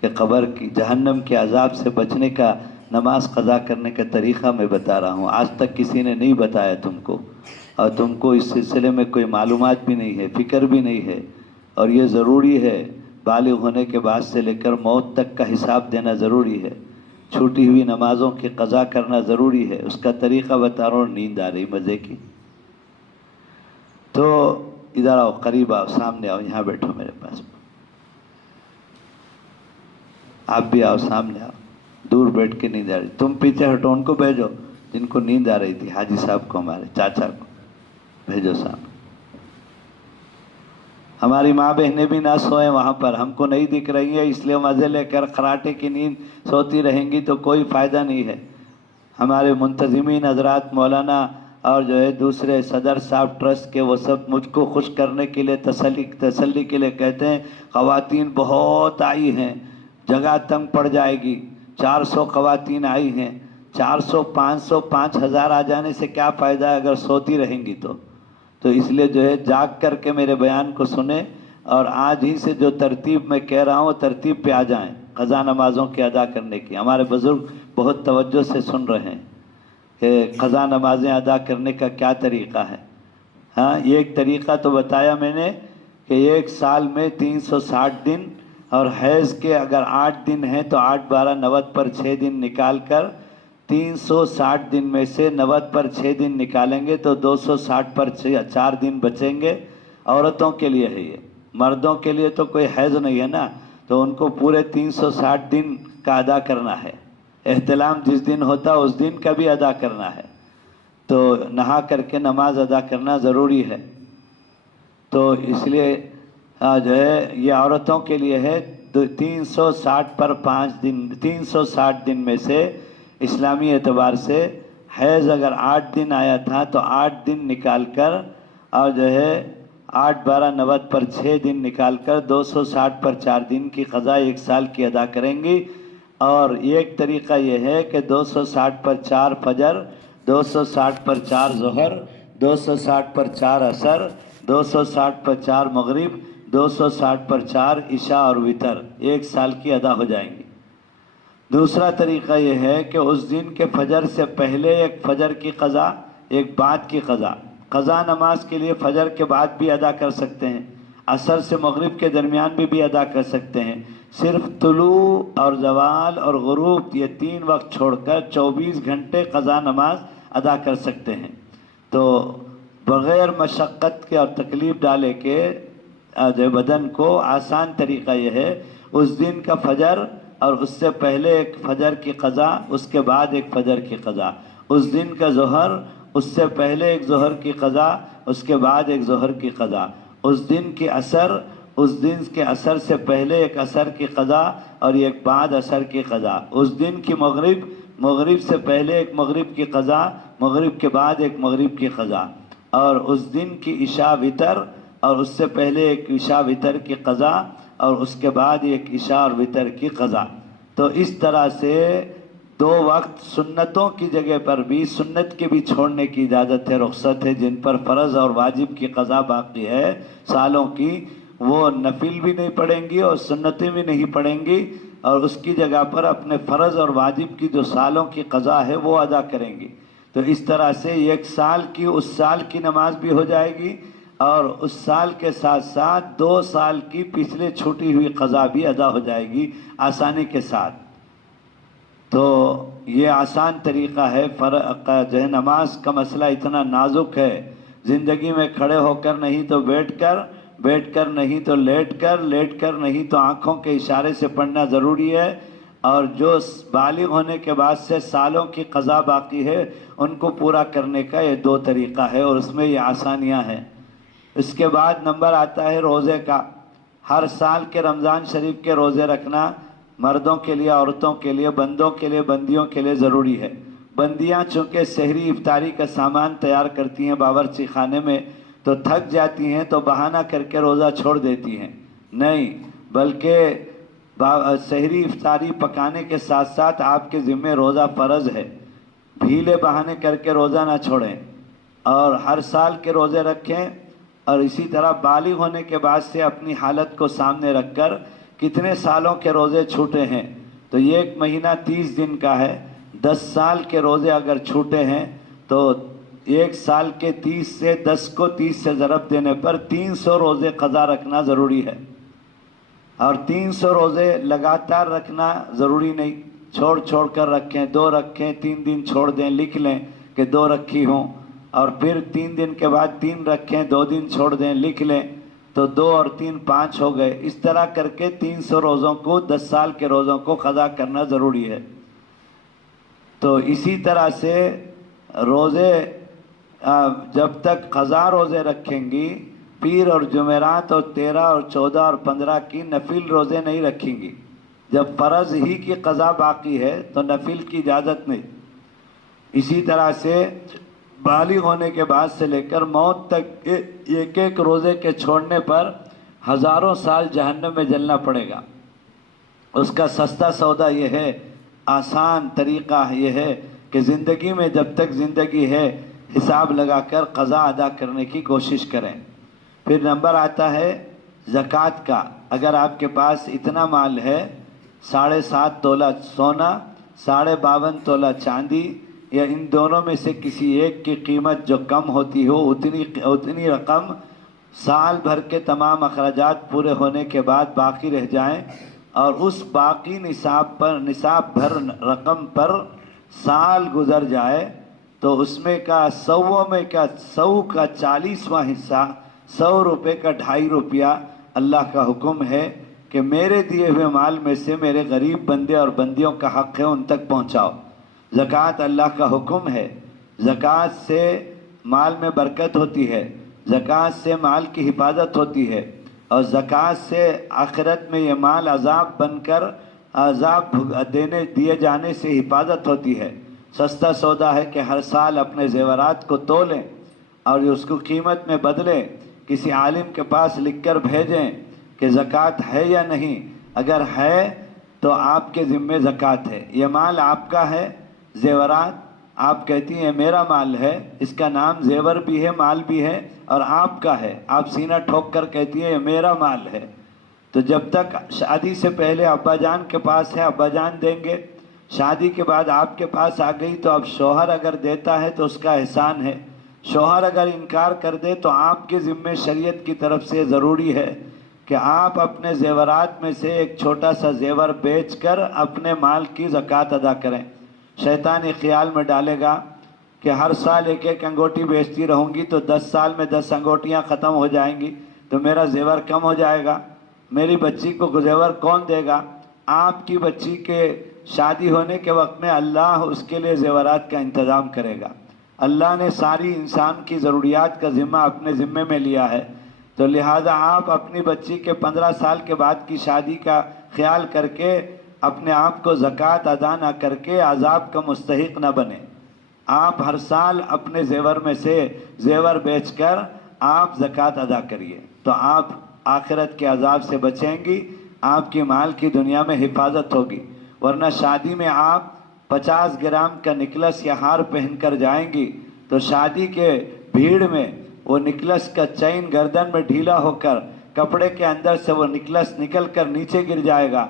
کہ قبر کی جہنم کے عذاب سے بچنے کا نماز قضا کرنے کا طریقہ میں بتا رہا ہوں، آج تک کسی نے نہیں بتایا تم کو، اور تم کو اس سلسلے میں کوئی معلومات بھی نہیں ہے، فکر بھی نہیں ہے، اور یہ ضروری ہے، بالغ ہونے کے بعد سے لے کر موت تک کا حساب دینا ضروری ہے، چھوٹی ہوئی نمازوں کی قضا کرنا ضروری ہے، اس کا طریقہ بتا رہا ہوں۔ نیند آ رہی مزے کی؟ تو ادھر آؤ، قریب آؤ، سامنے آؤ، یہاں بیٹھو میرے پاس، آپ بھی آؤ، سامنے آؤ، دور بیٹھ کے نیند آ رہی، تم پیچھے ہٹو، ان کو بھیجو جن کو نیند آ رہی تھی، حاجی صاحب کو، ہمارے چاچا کو بھیجو سامنے۔ ہماری ماں بہنیں بھی نہ سوئیں وہاں پر، ہم کو نہیں دکھ رہی ہیں، اس لیے مزے لے کر خراٹے کی نیند سوتی رہیں گی تو کوئی فائدہ نہیں ہے۔ ہمارے منتظمین حضرات، مولانا اور جو ہے دوسرے صدر صاحب ٹرسٹ کے، وہ سب مجھ کو خوش کرنے کے لیے، تسلی کے لیے کہتے ہیں خواتین بہت آئی ہیں، جگہ تنگ پڑ جائے گی، 400 خواتین آئی ہیں، 400 500 5000 آ جانے سے کیا فائدہ ہے اگر سوتی رہیں گی تو اس لیے جو ہے جاگ کر کے میرے بیان کو سنیں، اور آج ہی سے جو ترتیب میں کہہ رہا ہوں ترتیب پہ آ جائیں قضا نمازوں کی ادا کرنے کی۔ ہمارے بزرگ بہت توجہ سے سن رہے ہیں کہ قضا نمازیں ادا کرنے کا کیا طریقہ ہے۔ ہاں، یہ ایک طریقہ تو بتایا میں نے کہ 1 سال میں 360 دن، اور حیض کے اگر 8 دن ہیں تو 8 12 90 پر 6 دن نکال کر 360 دن میں سے 90 پر 6 دن نکالیں گے تو 260 پر 4 دن بچیں گے۔ عورتوں کے لیے ہے یہ، مردوں کے لیے تو کوئی حیض نہیں ہے نا، تو ان کو پورے 360 دن کا ادا کرنا ہے۔ احتلام جس دن ہوتا اس دن کا بھی ادا کرنا ہے، تو نہا کر کے نماز ادا کرنا ضروری ہے۔ تو اس لیے جو ہے یہ عورتوں کے لیے ہے 360 پر 5 دن، 360 دن میں سے اسلامی اعتبار سے حیض اگر 8 دن آیا تھا تو 8 دن نکال کر، اور جو ہے 8 12 90 پر 6 دن نکال کر 260 پر 4 دن کی قضا 1 سال کی ادا کریں گی۔ اور ایک طریقہ یہ ہے کہ 260 پر 4 فجر، 260 پر 4 ظہر، 260 پر 4 عصر، 260 پر 4 مغرب، 260 پر 4 عشاء اور وتر 1 سال کی ادا ہو جائیں گی۔ دوسرا طریقہ یہ ہے کہ اس دن کے فجر سے پہلے ایک فجر کی قضا، ایک بعد کی قضا۔ قضا نماز کے لیے فجر کے بعد بھی ادا کر سکتے ہیں، عصر سے مغرب کے درمیان بھی ادا کر سکتے ہیں، صرف طلوع اور زوال اور غروب یہ 3 وقت چھوڑ کر 24 گھنٹے قضا نماز ادا کر سکتے ہیں۔ تو بغیر مشقت کے اور تکلیف ڈالے کے بدن کو آسان طریقہ یہ ہے، اس دن کا فجر اور اس سے پہلے ایک فجر کی قضا، اس کے بعد ایک فجر کی قضا، اس دن کا ظہر، اس سے پہلے ایک ظہر کی قضا، اس کے بعد ایک ظہر کی قضا، اس دن کی عصر، اس دن کے عصر سے پہلے ایک عصر کی قضا اور ایک بعد عصر کی قضا، اس دن کی مغرب، مغرب سے پہلے ایک مغرب کی قضا، مغرب کے بعد ایک مغرب کی قضا، اور اس دن کی عشاء وتر اور اس سے پہلے ایک عشاء وتر کی قضا اور اس کے بعد ایک عشاء اور وتر کی قضا۔ تو اس طرح سے 2 وقت سنتوں کی جگہ پر بھی سنت کے بھی چھوڑنے کی اجازت ہے، رخصت ہے، جن پر فرض اور واجب کی قضا باقی ہے سالوں کی، وہ نفل بھی نہیں پڑھیں گی اور سنتیں بھی نہیں پڑھیں گی، اور اس کی جگہ پر اپنے فرض اور واجب کی جو سالوں کی قضا ہے وہ ادا کریں گی۔ تو اس طرح سے 1 سال کی اس سال کی نماز بھی ہو جائے گی اور اس سال کے ساتھ ساتھ 2 سال کی پچھلے چھوٹی ہوئی قضا بھی ادا ہو جائے گی آسانی کے ساتھ۔ تو یہ آسان طریقہ ہے۔ جو ہے نماز کا مسئلہ اتنا نازک ہے، زندگی میں کھڑے ہو کر نہیں تو بیٹھ کر، بیٹھ کر نہیں تو لیٹ کر، لیٹ کر نہیں تو آنکھوں کے اشارے سے پڑھنا ضروری ہے، اور جو بالغ ہونے کے بعد سے سالوں کی قضا باقی ہے ان کو پورا کرنے کا یہ 2 طریقہ ہے، اور اس میں یہ آسانیاں ہیں۔ اس کے بعد نمبر آتا ہے روزے کا۔ ہر سال کے رمضان شریف کے روزے رکھنا مردوں کے لیے، عورتوں کے لیے، بندوں کے لیے، بندیوں کے لیے ضروری ہے۔ بندیاں چونکہ سحری افطاری کا سامان تیار کرتی ہیں باورچی خانے میں، تو تھک جاتی ہیں تو بہانہ کر کے روزہ چھوڑ دیتی ہیں، نہیں بلکہ سحری افطاری پکانے کے ساتھ ساتھ آپ کے ذمہ روزہ فرض ہے، ڈھیلے بہانے کر کے روزہ نہ چھوڑیں، اور ہر سال کے روزے رکھیں، اور اسی طرح بالغ ہونے کے بعد سے اپنی حالت کو سامنے رکھ کر کتنے سالوں کے روزے چھوٹے ہیں، تو یہ 1 مہینہ 30 دن کا ہے، 10 سال کے روزے اگر چھوٹے ہیں تو 1 سال کے 30 سے 10 کو 30 سے ضرب دینے پر 300 روزے قضا رکھنا ضروری ہے، اور 300 روزے لگاتار رکھنا ضروری نہیں، چھوڑ چھوڑ کر رکھیں، 2 رکھیں، 3 دن چھوڑ دیں، لکھ لیں کہ 2 رکھی ہوں، اور پھر 3 دن کے بعد 3 رکھیں، 2 دن چھوڑ دیں، لکھ لیں، تو 2 اور 3 5 ہو گئے۔ اس طرح کر کے 300 روزوں کو، 10 سال کے روزوں کو قضا کرنا ضروری ہے۔ تو اسی طرح سے روزے جب تک قضا روزے رکھیں گی، پیر اور جمعرات اور 13 اور 14 اور 15 کی نفل روزے نہیں رکھیں گی۔ جب فرض ہی کی قضا باقی ہے تو نفل کی اجازت نہیں۔ اسی طرح سے بالغ ہونے کے بعد سے لے کر موت تک ایک ایک روزے کے چھوڑنے پر ہزاروں سال جہنم میں جلنا پڑے گا۔ اس کا سستا سودا یہ ہے، آسان طریقہ یہ ہے کہ زندگی میں جب تک زندگی ہے حساب لگا کر قضا ادا کرنے کی کوشش کریں۔ پھر نمبر آتا ہے زکوٰۃ کا۔ اگر آپ کے پاس اتنا مال ہے، 7.5 تولہ سونا، 52.5 تولہ چاندی، یا ان دونوں میں سے کسی ایک کی قیمت جو کم ہوتی ہو، اتنی رقم سال بھر کے تمام اخراجات پورے ہونے کے بعد باقی رہ جائیں، اور اس باقی نصاب بھر رقم پر سال گزر جائے، تو اس میں کا 100 کا 40واں حصہ، 100 روپے کا 2.5 روپیہ اللہ کا حکم ہے کہ میرے دیے ہوئے مال میں سے میرے غریب بندے اور بندیوں کا حق ہے، ان تک پہنچاؤ۔ زکوٰۃ اللہ کا حکم ہے۔ زکوٰۃ سے مال میں برکت ہوتی ہے، زکوٰۃ سے مال کی حفاظت ہوتی ہے، اور زکوٰۃ سے آخرت میں یہ مال عذاب بن کر عذاب دیے جانے سے حفاظت ہوتی ہے۔ سستا سودا ہے کہ ہر سال اپنے زیورات کو تولیں اور اس کو قیمت میں بدلیں، کسی عالم کے پاس لکھ کر بھیجیں کہ زکوٰۃ ہے یا نہیں، اگر ہے تو آپ کے ذمے زکوٰۃ ہے، یہ مال آپ کا ہے، زیورات آپ کہتی ہیں میرا مال ہے، اس کا نام زیور بھی ہے، مال بھی ہے، اور آپ کا ہے، آپ سینہ ٹھوک کر کہتی ہیں یہ میرا مال ہے، تو جب تک شادی سے پہلے ابا جان کے پاس ہے ابا جان دیں گے، شادی کے بعد آپ کے پاس آ گئی تو اب شوہر اگر دیتا ہے تو اس کا احسان ہے، شوہر اگر انکار کر دے تو آپ کے ذمے شریعت کی طرف سے ضروری ہے کہ آپ اپنے زیورات میں سے ایک چھوٹا سا زیور بیچ کر اپنے مال کی زکوٰۃ ادا کریں۔ شیطان ایک خیال میں ڈالے گا کہ ہر سال ایک ایک انگوٹی بیچتی رہوں گی تو 10 سال میں 10 انگوٹیاں ختم ہو جائیں گی تو میرا زیور کم ہو جائے گا، میری بچی کو زیور کون دے گا؟ آپ کی بچی کے شادی ہونے کے وقت میں اللہ اس کے لیے زیورات کا انتظام کرے گا۔ اللہ نے ساری انسان کی ضروریات کا ذمہ اپنے ذمے میں لیا ہے، تو لہذا آپ اپنی بچی کے 15 سال کے بعد کی شادی کا خیال کر کے اپنے آپ کو زکوٰۃ ادا نہ کر کے عذاب کا مستحق نہ بنے۔ آپ ہر سال اپنے زیور میں سے زیور بیچ کر آپ زکوٰۃ ادا کریے تو آپ آخرت کے عذاب سے بچیں گی، آپ کی مال کی دنیا میں حفاظت ہوگی، ورنہ شادی میں آپ 50 گرام کا نکلس یا ہار پہن کر جائیں گی تو شادی کے بھیڑ میں وہ نکلس کا چین گردن میں ڈھیلا ہو کر کپڑے کے اندر سے وہ نکلس نکل کر نیچے گر جائے گا،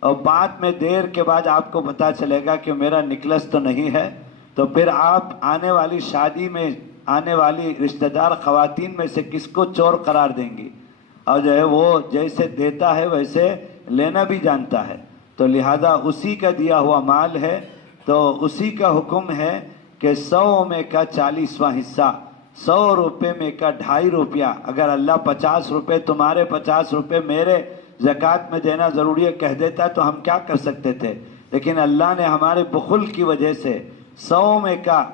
اور بعد میں دیر کے بعد آپ کو پتہ چلے گا کہ میرا نکلس تو نہیں ہے، تو پھر آپ آنے والی شادی میں آنے والی رشتہ دار خواتین میں سے کس کو چور قرار دیں گی؟ اور جو ہے وہ جیسے دیتا ہے ویسے لینا بھی جانتا ہے، تو لہذا اسی کا دیا ہوا مال ہے، تو اسی کا حکم ہے کہ 100 میں کا 40واں حصہ، 100 روپے میں کا 2.5 روپیہ، اگر اللہ 50 روپے تمہارے 50 روپے میرے زکوٰۃ میں دینا ضروری ہے کہہ دیتا تو ہم کیا کر سکتے تھے، لیکن اللہ نے ہمارے بخل کی وجہ سے 100 میں کا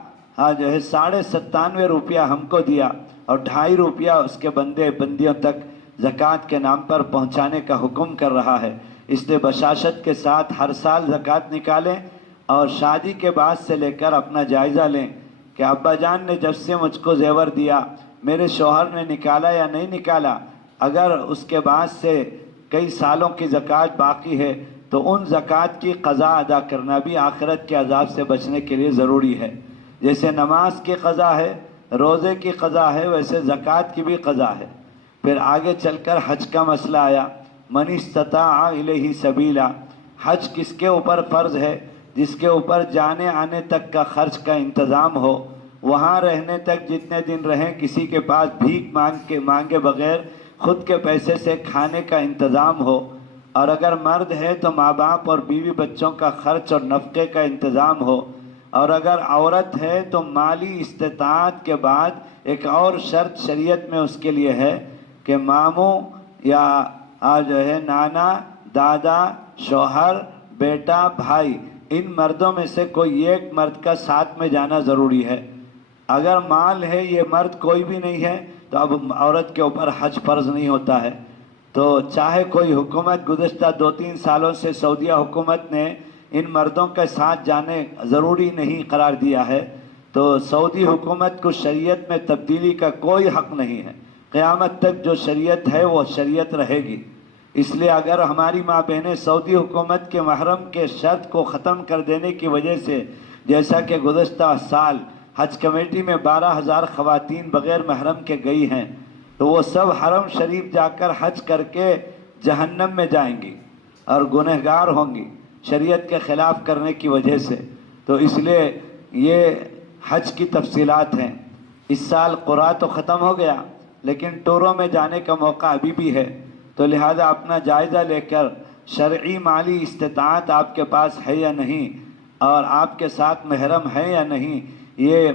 جو ہے 97.5 روپیہ ہم کو دیا، اور 2.5 روپیہ اس کے بندے بندیوں تک زکوٰۃ کے نام پر پہنچانے کا حکم کر رہا ہے۔ اس لیے بشاشت کے ساتھ ہر سال زکوٰۃ نکالیں، اور شادی کے بعد سے لے کر اپنا جائزہ لیں کہ ابا جان نے جب سے مجھ کو زیور دیا میرے شوہر نے نکالا یا نہیں نکالا، اگر اس کے بعد سے کئی سالوں کی زکوٰۃ باقی ہے تو ان زکوٰۃ کی قضا ادا کرنا بھی آخرت کے عذاب سے بچنے کے لیے ضروری ہے۔ جیسے نماز کی قضا ہے، روزے کی قضا ہے، ویسے زکوٰۃ کی بھی قضا ہے۔ پھر آگے چل کر حج کا مسئلہ آیا، من استطاع الیہ سبیلا، حج کس کے اوپر فرض ہے؟ جس کے اوپر جانے آنے تک کا خرچ کا انتظام ہو، وہاں رہنے تک جتنے دن رہیں کسی کے پاس بھیک مانگے بغیر خود کے پیسے سے کھانے کا انتظام ہو، اور اگر مرد ہے تو ماں باپ اور بیوی بچوں کا خرچ اور نفقے کا انتظام ہو، اور اگر عورت ہے تو مالی استطاعت کے بعد ایک اور شرط شریعت میں اس کے لیے ہے کہ ماموں یا جو ہے نانا، دادا، شوہر، بیٹا، بھائی، ان مردوں میں سے کوئی ایک مرد کا ساتھ میں جانا ضروری ہے۔ اگر مال ہے یہ مرد کوئی بھی نہیں ہے تو اب عورت کے اوپر حج فرض نہیں ہوتا ہے، تو چاہے کوئی حکومت گزشتہ 2-3 سالوں سے سعودیہ حکومت نے ان مردوں کے ساتھ جانے ضروری نہیں قرار دیا ہے، تو سعودی حکومت کو شریعت میں تبدیلی کا کوئی حق نہیں ہے، قیامت تک جو شریعت ہے وہ شریعت رہے گی۔ اس لیے اگر ہماری ماں بہنیں سعودی حکومت کے محرم کے شرط کو ختم کر دینے کی وجہ سے، جیسا کہ گزشتہ سال حج کمیٹی میں 12,000 خواتین بغیر محرم کے گئی ہیں، تو وہ سب حرم شریف جا کر حج کر کے جہنم میں جائیں گی اور گنہگار ہوں گی شریعت کے خلاف کرنے کی وجہ سے۔ تو اس لیے یہ حج کی تفصیلات ہیں۔ اس سال قرعہ تو ختم ہو گیا لیکن ٹوروں میں جانے کا موقع ابھی بھی ہے، تو لہذا اپنا جائزہ لے کر شرعی مالی استطاعت آپ کے پاس ہے یا نہیں، اور آپ کے ساتھ محرم ہے یا نہیں، یہ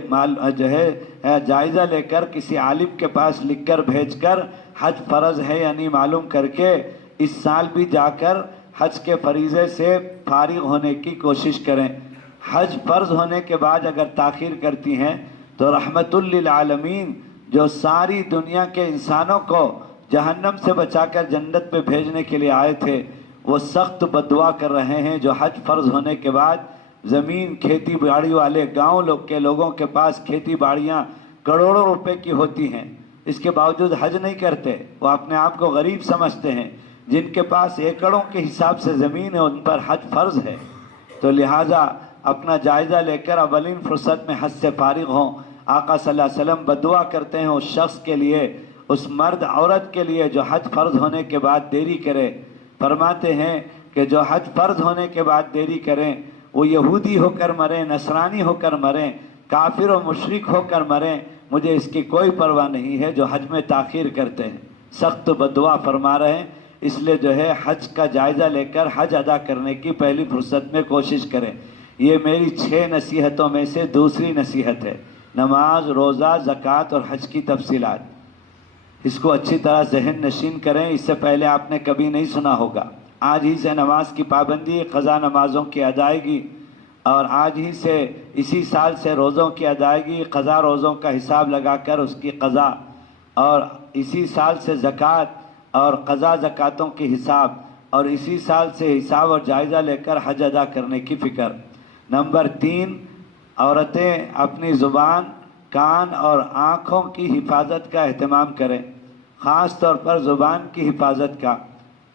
جو ہے جائزہ لے کر کسی عالم کے پاس لکھ کر بھیج کر حج فرض ہے یا نہیں معلوم کر کے اس سال بھی جا کر حج کے فریضے سے فارغ ہونے کی کوشش کریں۔ حج فرض ہونے کے بعد اگر تاخیر کرتی ہیں تو رحمت للعالمین جو ساری دنیا کے انسانوں کو جہنم سے بچا کر جنت پہ بھیجنے کے لیے آئے تھے، وہ سخت بددعا کر رہے ہیں جو حج فرض ہونے کے بعد زمین کھیتی باڑی والے گاؤں کے لوگوں کے پاس کھیتی باڑیاں کروڑوں روپے کی ہوتی ہیں، اس کے باوجود حج نہیں کرتے، وہ اپنے آپ کو غریب سمجھتے ہیں۔ جن کے پاس ایکڑوں کے حساب سے زمین ہے ان پر حج فرض ہے، تو لہٰذا اپنا جائزہ لے کر اولین فرصت میں حج سے فارغ ہوں۔ آقا صلی اللہ علیہ وسلم بدعا کرتے ہیں اس شخص کے لیے، اس مرد عورت کے لیے جو حج فرض ہونے کے بعد دیری کرے۔ فرماتے ہیں کہ جو حج فرض ہونے کے بعد دیری کریں وہ یہودی ہو کر مریں، نصرانی ہو کر مریں، کافر و مشرک ہو کر مریں، مجھے اس کی کوئی پرواہ نہیں ہے جو حج میں تاخیر کرتے ہیں۔ سخت بدعا فرما رہے ہیں، اس لیے جو ہے حج کا جائزہ لے کر حج ادا کرنے کی پہلی فرصت میں کوشش کریں۔ یہ میری 6 نصیحتوں میں سے دوسری نصیحت ہے، نماز، روزہ، زکوٰۃ اور حج کی تفصیلات۔ اس کو اچھی طرح ذہن نشین کریں، اس سے پہلے آپ نے کبھی نہیں سنا ہوگا۔ آج ہی سے نماز کی پابندی، قضا نمازوں کی ادائیگی، اور آج ہی سے اسی سال سے روزوں کی ادائیگی، قضا روزوں کا حساب لگا کر اس کی قضا، اور اسی سال سے زکوٰۃ اور قضا زکوٰۃوں کی حساب، اور اسی سال سے حساب اور جائزہ لے کر حج ادا کرنے کی فکر۔ نمبر 3، عورتیں اپنی زبان، کان اور آنکھوں کی حفاظت کا اہتمام کریں، خاص طور پر زبان کی حفاظت کا۔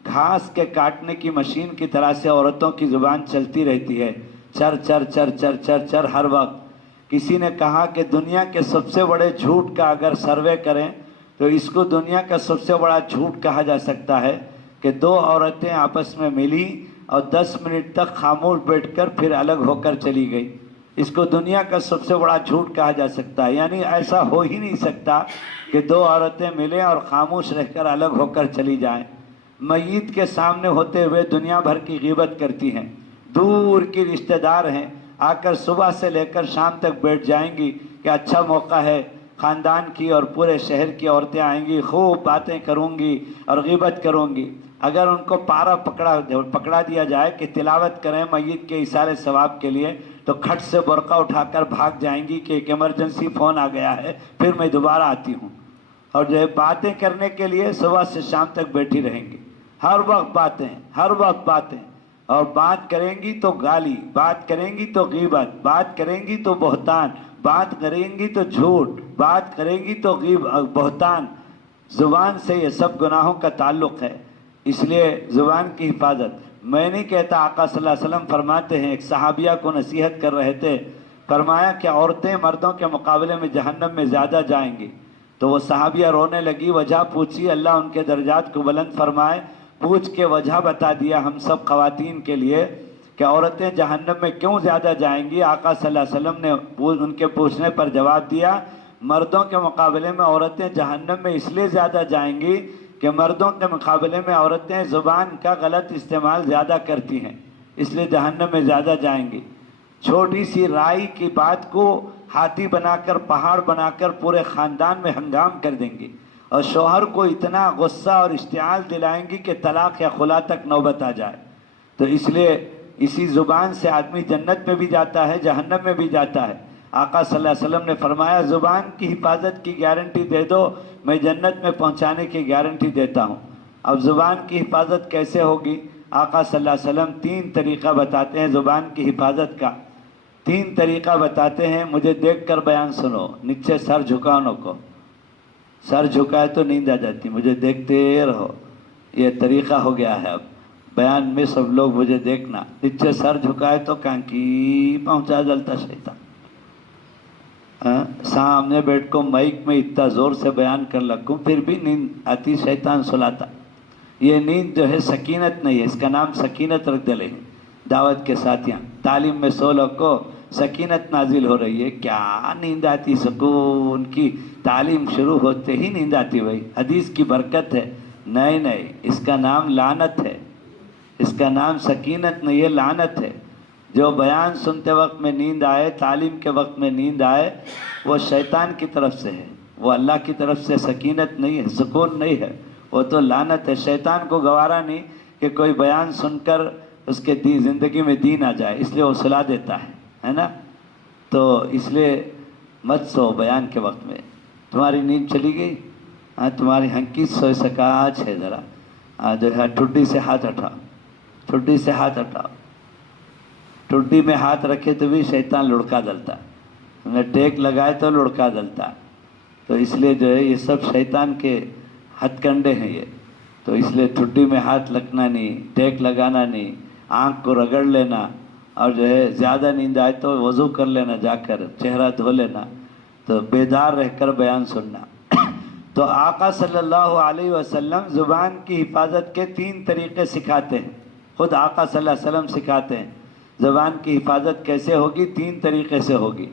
گھاس کے کاٹنے کی مشین کی طرح سے عورتوں کی زبان چلتی رہتی ہے، چر چر چر چر چر چر ہر وقت۔ کسی نے کہا کہ دنیا کے سب سے بڑے جھوٹ کا اگر سروے کریں تو اس کو دنیا کا سب سے بڑا جھوٹ کہا جا سکتا ہے کہ 2 عورتیں آپس میں ملی اور 10 منٹ تک خاموش بیٹھ کر پھر الگ ہو کر چلی گئی۔ اس کو دنیا کا سب سے بڑا جھوٹ کہا جا سکتا ہے، یعنی ایسا ہو ہی نہیں سکتا کہ 2 عورتیں ملیں اور خاموش رہ کر الگ ہو کر چلی جائیں۔ میت کے سامنے ہوتے ہوئے دنیا بھر کی غیبت کرتی ہیں، دور کی رشتہ دار ہیں، آ کر صبح سے لے کر شام تک بیٹھ جائیں گی کہ اچھا موقع ہے، خاندان کی اور پورے شہر کی عورتیں آئیں گی، خوب باتیں کروں گی اور غیبت کروں گی۔ اگر ان کو پارا پکڑا دیا جائے کہ تلاوت کریں میت کے ایثار ثواب کے لیے تو کھٹ سے برقع اٹھا کر بھاگ جائیں گی کہ ایک ایمرجنسی فون آ گیا ہے، پھر میں دوبارہ آتی ہوں۔ اور جو ہے باتیں کرنے کے لیے صبح سے شام تک بیٹھی رہیں گی، ہر وقت باتیں، ہر وقت باتیں، اور بات کریں گی تو گالی، بات کریں گی تو غیبت، بات کریں گی تو بہتان، بات کریں گی تو جھوٹ، بات کریں گی تو بہتان۔ زبان سے یہ سب گناہوں کا تعلق ہے، اس لیے زبان کی حفاظت۔ میں نہیں کہتا، آقا صلی اللہ علیہ وسلم فرماتے ہیں، ایک صحابیہ کو نصیحت کر رہے تھے، فرمایا کہ عورتیں مردوں کے مقابلے میں جہنم میں زیادہ جائیں گی۔ تو وہ صحابیہ رونے لگی، وجہ پوچھی، اللہ ان کے درجات کو بلند فرمائے۔ پوچھ کے وجہ بتا دیا ہم سب خواتین کے لیے کہ عورتیں جہنم میں کیوں زیادہ جائیں گی۔ آقا صلی اللہ علیہ وسلم نے ان کے پوچھنے پر جواب دیا، مردوں کے مقابلے میں عورتیں جہنم میں اس لیے زیادہ جائیں گی کہ مردوں کے مقابلے میں عورتیں زبان کا غلط استعمال زیادہ کرتی ہیں، اس لیے جہنم میں زیادہ جائیں گی۔ چھوٹی سی رائی کی بات کو ہاتھی بنا کر، پہاڑ بنا کر پورے خاندان میں ہنگام کر دیں گی، اور شوہر کو اتنا غصہ اور اشتعال دلائیں گی کہ طلاق یا خلا تک نوبت آ جائے۔ تو اس لیے اسی زبان سے آدمی جنت میں بھی جاتا ہے، جہنم میں بھی جاتا ہے۔ آقا صلی اللہ علیہ وسلم نے فرمایا، زبان کی حفاظت کی گارنٹی دے دو، میں جنت میں پہنچانے کی گارنٹی دیتا ہوں۔ اب زبان کی حفاظت کیسے ہوگی؟ آقا صلی اللہ علیہ وسلم 3 طریقہ بتاتے ہیں زبان کی حفاظت کا، 3 طریقہ بتاتے ہیں۔ مجھے دیکھ کر بیان سنو، نیچے سر جھکاؤ کو، سر جھکائے تو نیند آ جاتی، مجھے دیکھتے رہو، یہ طریقہ ہو گیا ہے اب بیان میں، سب لوگ مجھے دیکھنا۔ نیچے سر جھکائے تو کانکی پہنچا جلتا شیطان، سامنے بیٹھ کو مائک میں اتنا زور سے بیان کر لگوں پھر بھی نیند آتی، شیطان سلاتا۔ یہ نیند جو ہے سکینت نہیں ہے، اس کا نام سکینت رکھ دلے۔ دعوت کے ساتھیاں، تعلیم میں 100 لوگ کو سکینت نازل ہو رہی ہے، کیا نیند آتی، سکون کی تعلیم شروع ہوتے ہی نیند آتی بھائی، حدیث کی برکت ہے۔ نہیں نہیں، اس کا نام لعنت ہے، اس کا نام سکینت نہیں ہے، لعنت ہے۔ جو بیان سنتے وقت میں نیند آئے، تعلیم کے وقت میں نیند آئے، وہ شیطان کی طرف سے ہے، وہ اللہ کی طرف سے سکینت نہیں ہے، سکون نہیں ہے، وہ تو لعنت ہے۔ شیطان کو گوارا نہیں کہ کوئی بیان سن کر اس کے زندگی میں دین آ جائے، اس لیے وہ سلا دیتا ہے نا۔ تو اس لیے مت سو بیان کے وقت میں، تمہاری نیند چلی گئی، تمہاری ہنکی سو سکاچ ہے، ذرا جو ہے ٹھڈی سے ہاتھ ہٹاؤ، ٹھڈی سے ہاتھ ہٹاؤ۔ ٹھڈی میں ہاتھ رکھے تو بھی شیطان لڑکا دلتا، تم نے ٹیک لگائے تو لڑکا دلتا۔ تو اس لیے جو ہے یہ سب شیطان کے ہتھ کنڈے ہیں یہ، تو اس لیے ٹھڈی میں ہاتھ رکھنا نہیں، ٹیک لگانا نہیں، آنکھ کو رگڑ لینا اور جو ہے زیادہ نیند آئے تو وضو کر لینا، جا کر چہرہ دھو لینا، تو بیدار رہ کر بیان سننا۔ تو آقا صلی اللہ علیہ وسلم زبان کی حفاظت کے 3 طریقے سکھاتے ہیں، خود آقا صلی اللہ علیہ وسلم سکھاتے ہیں زبان کی حفاظت کیسے ہوگی، 3 طریقے سے ہوگی۔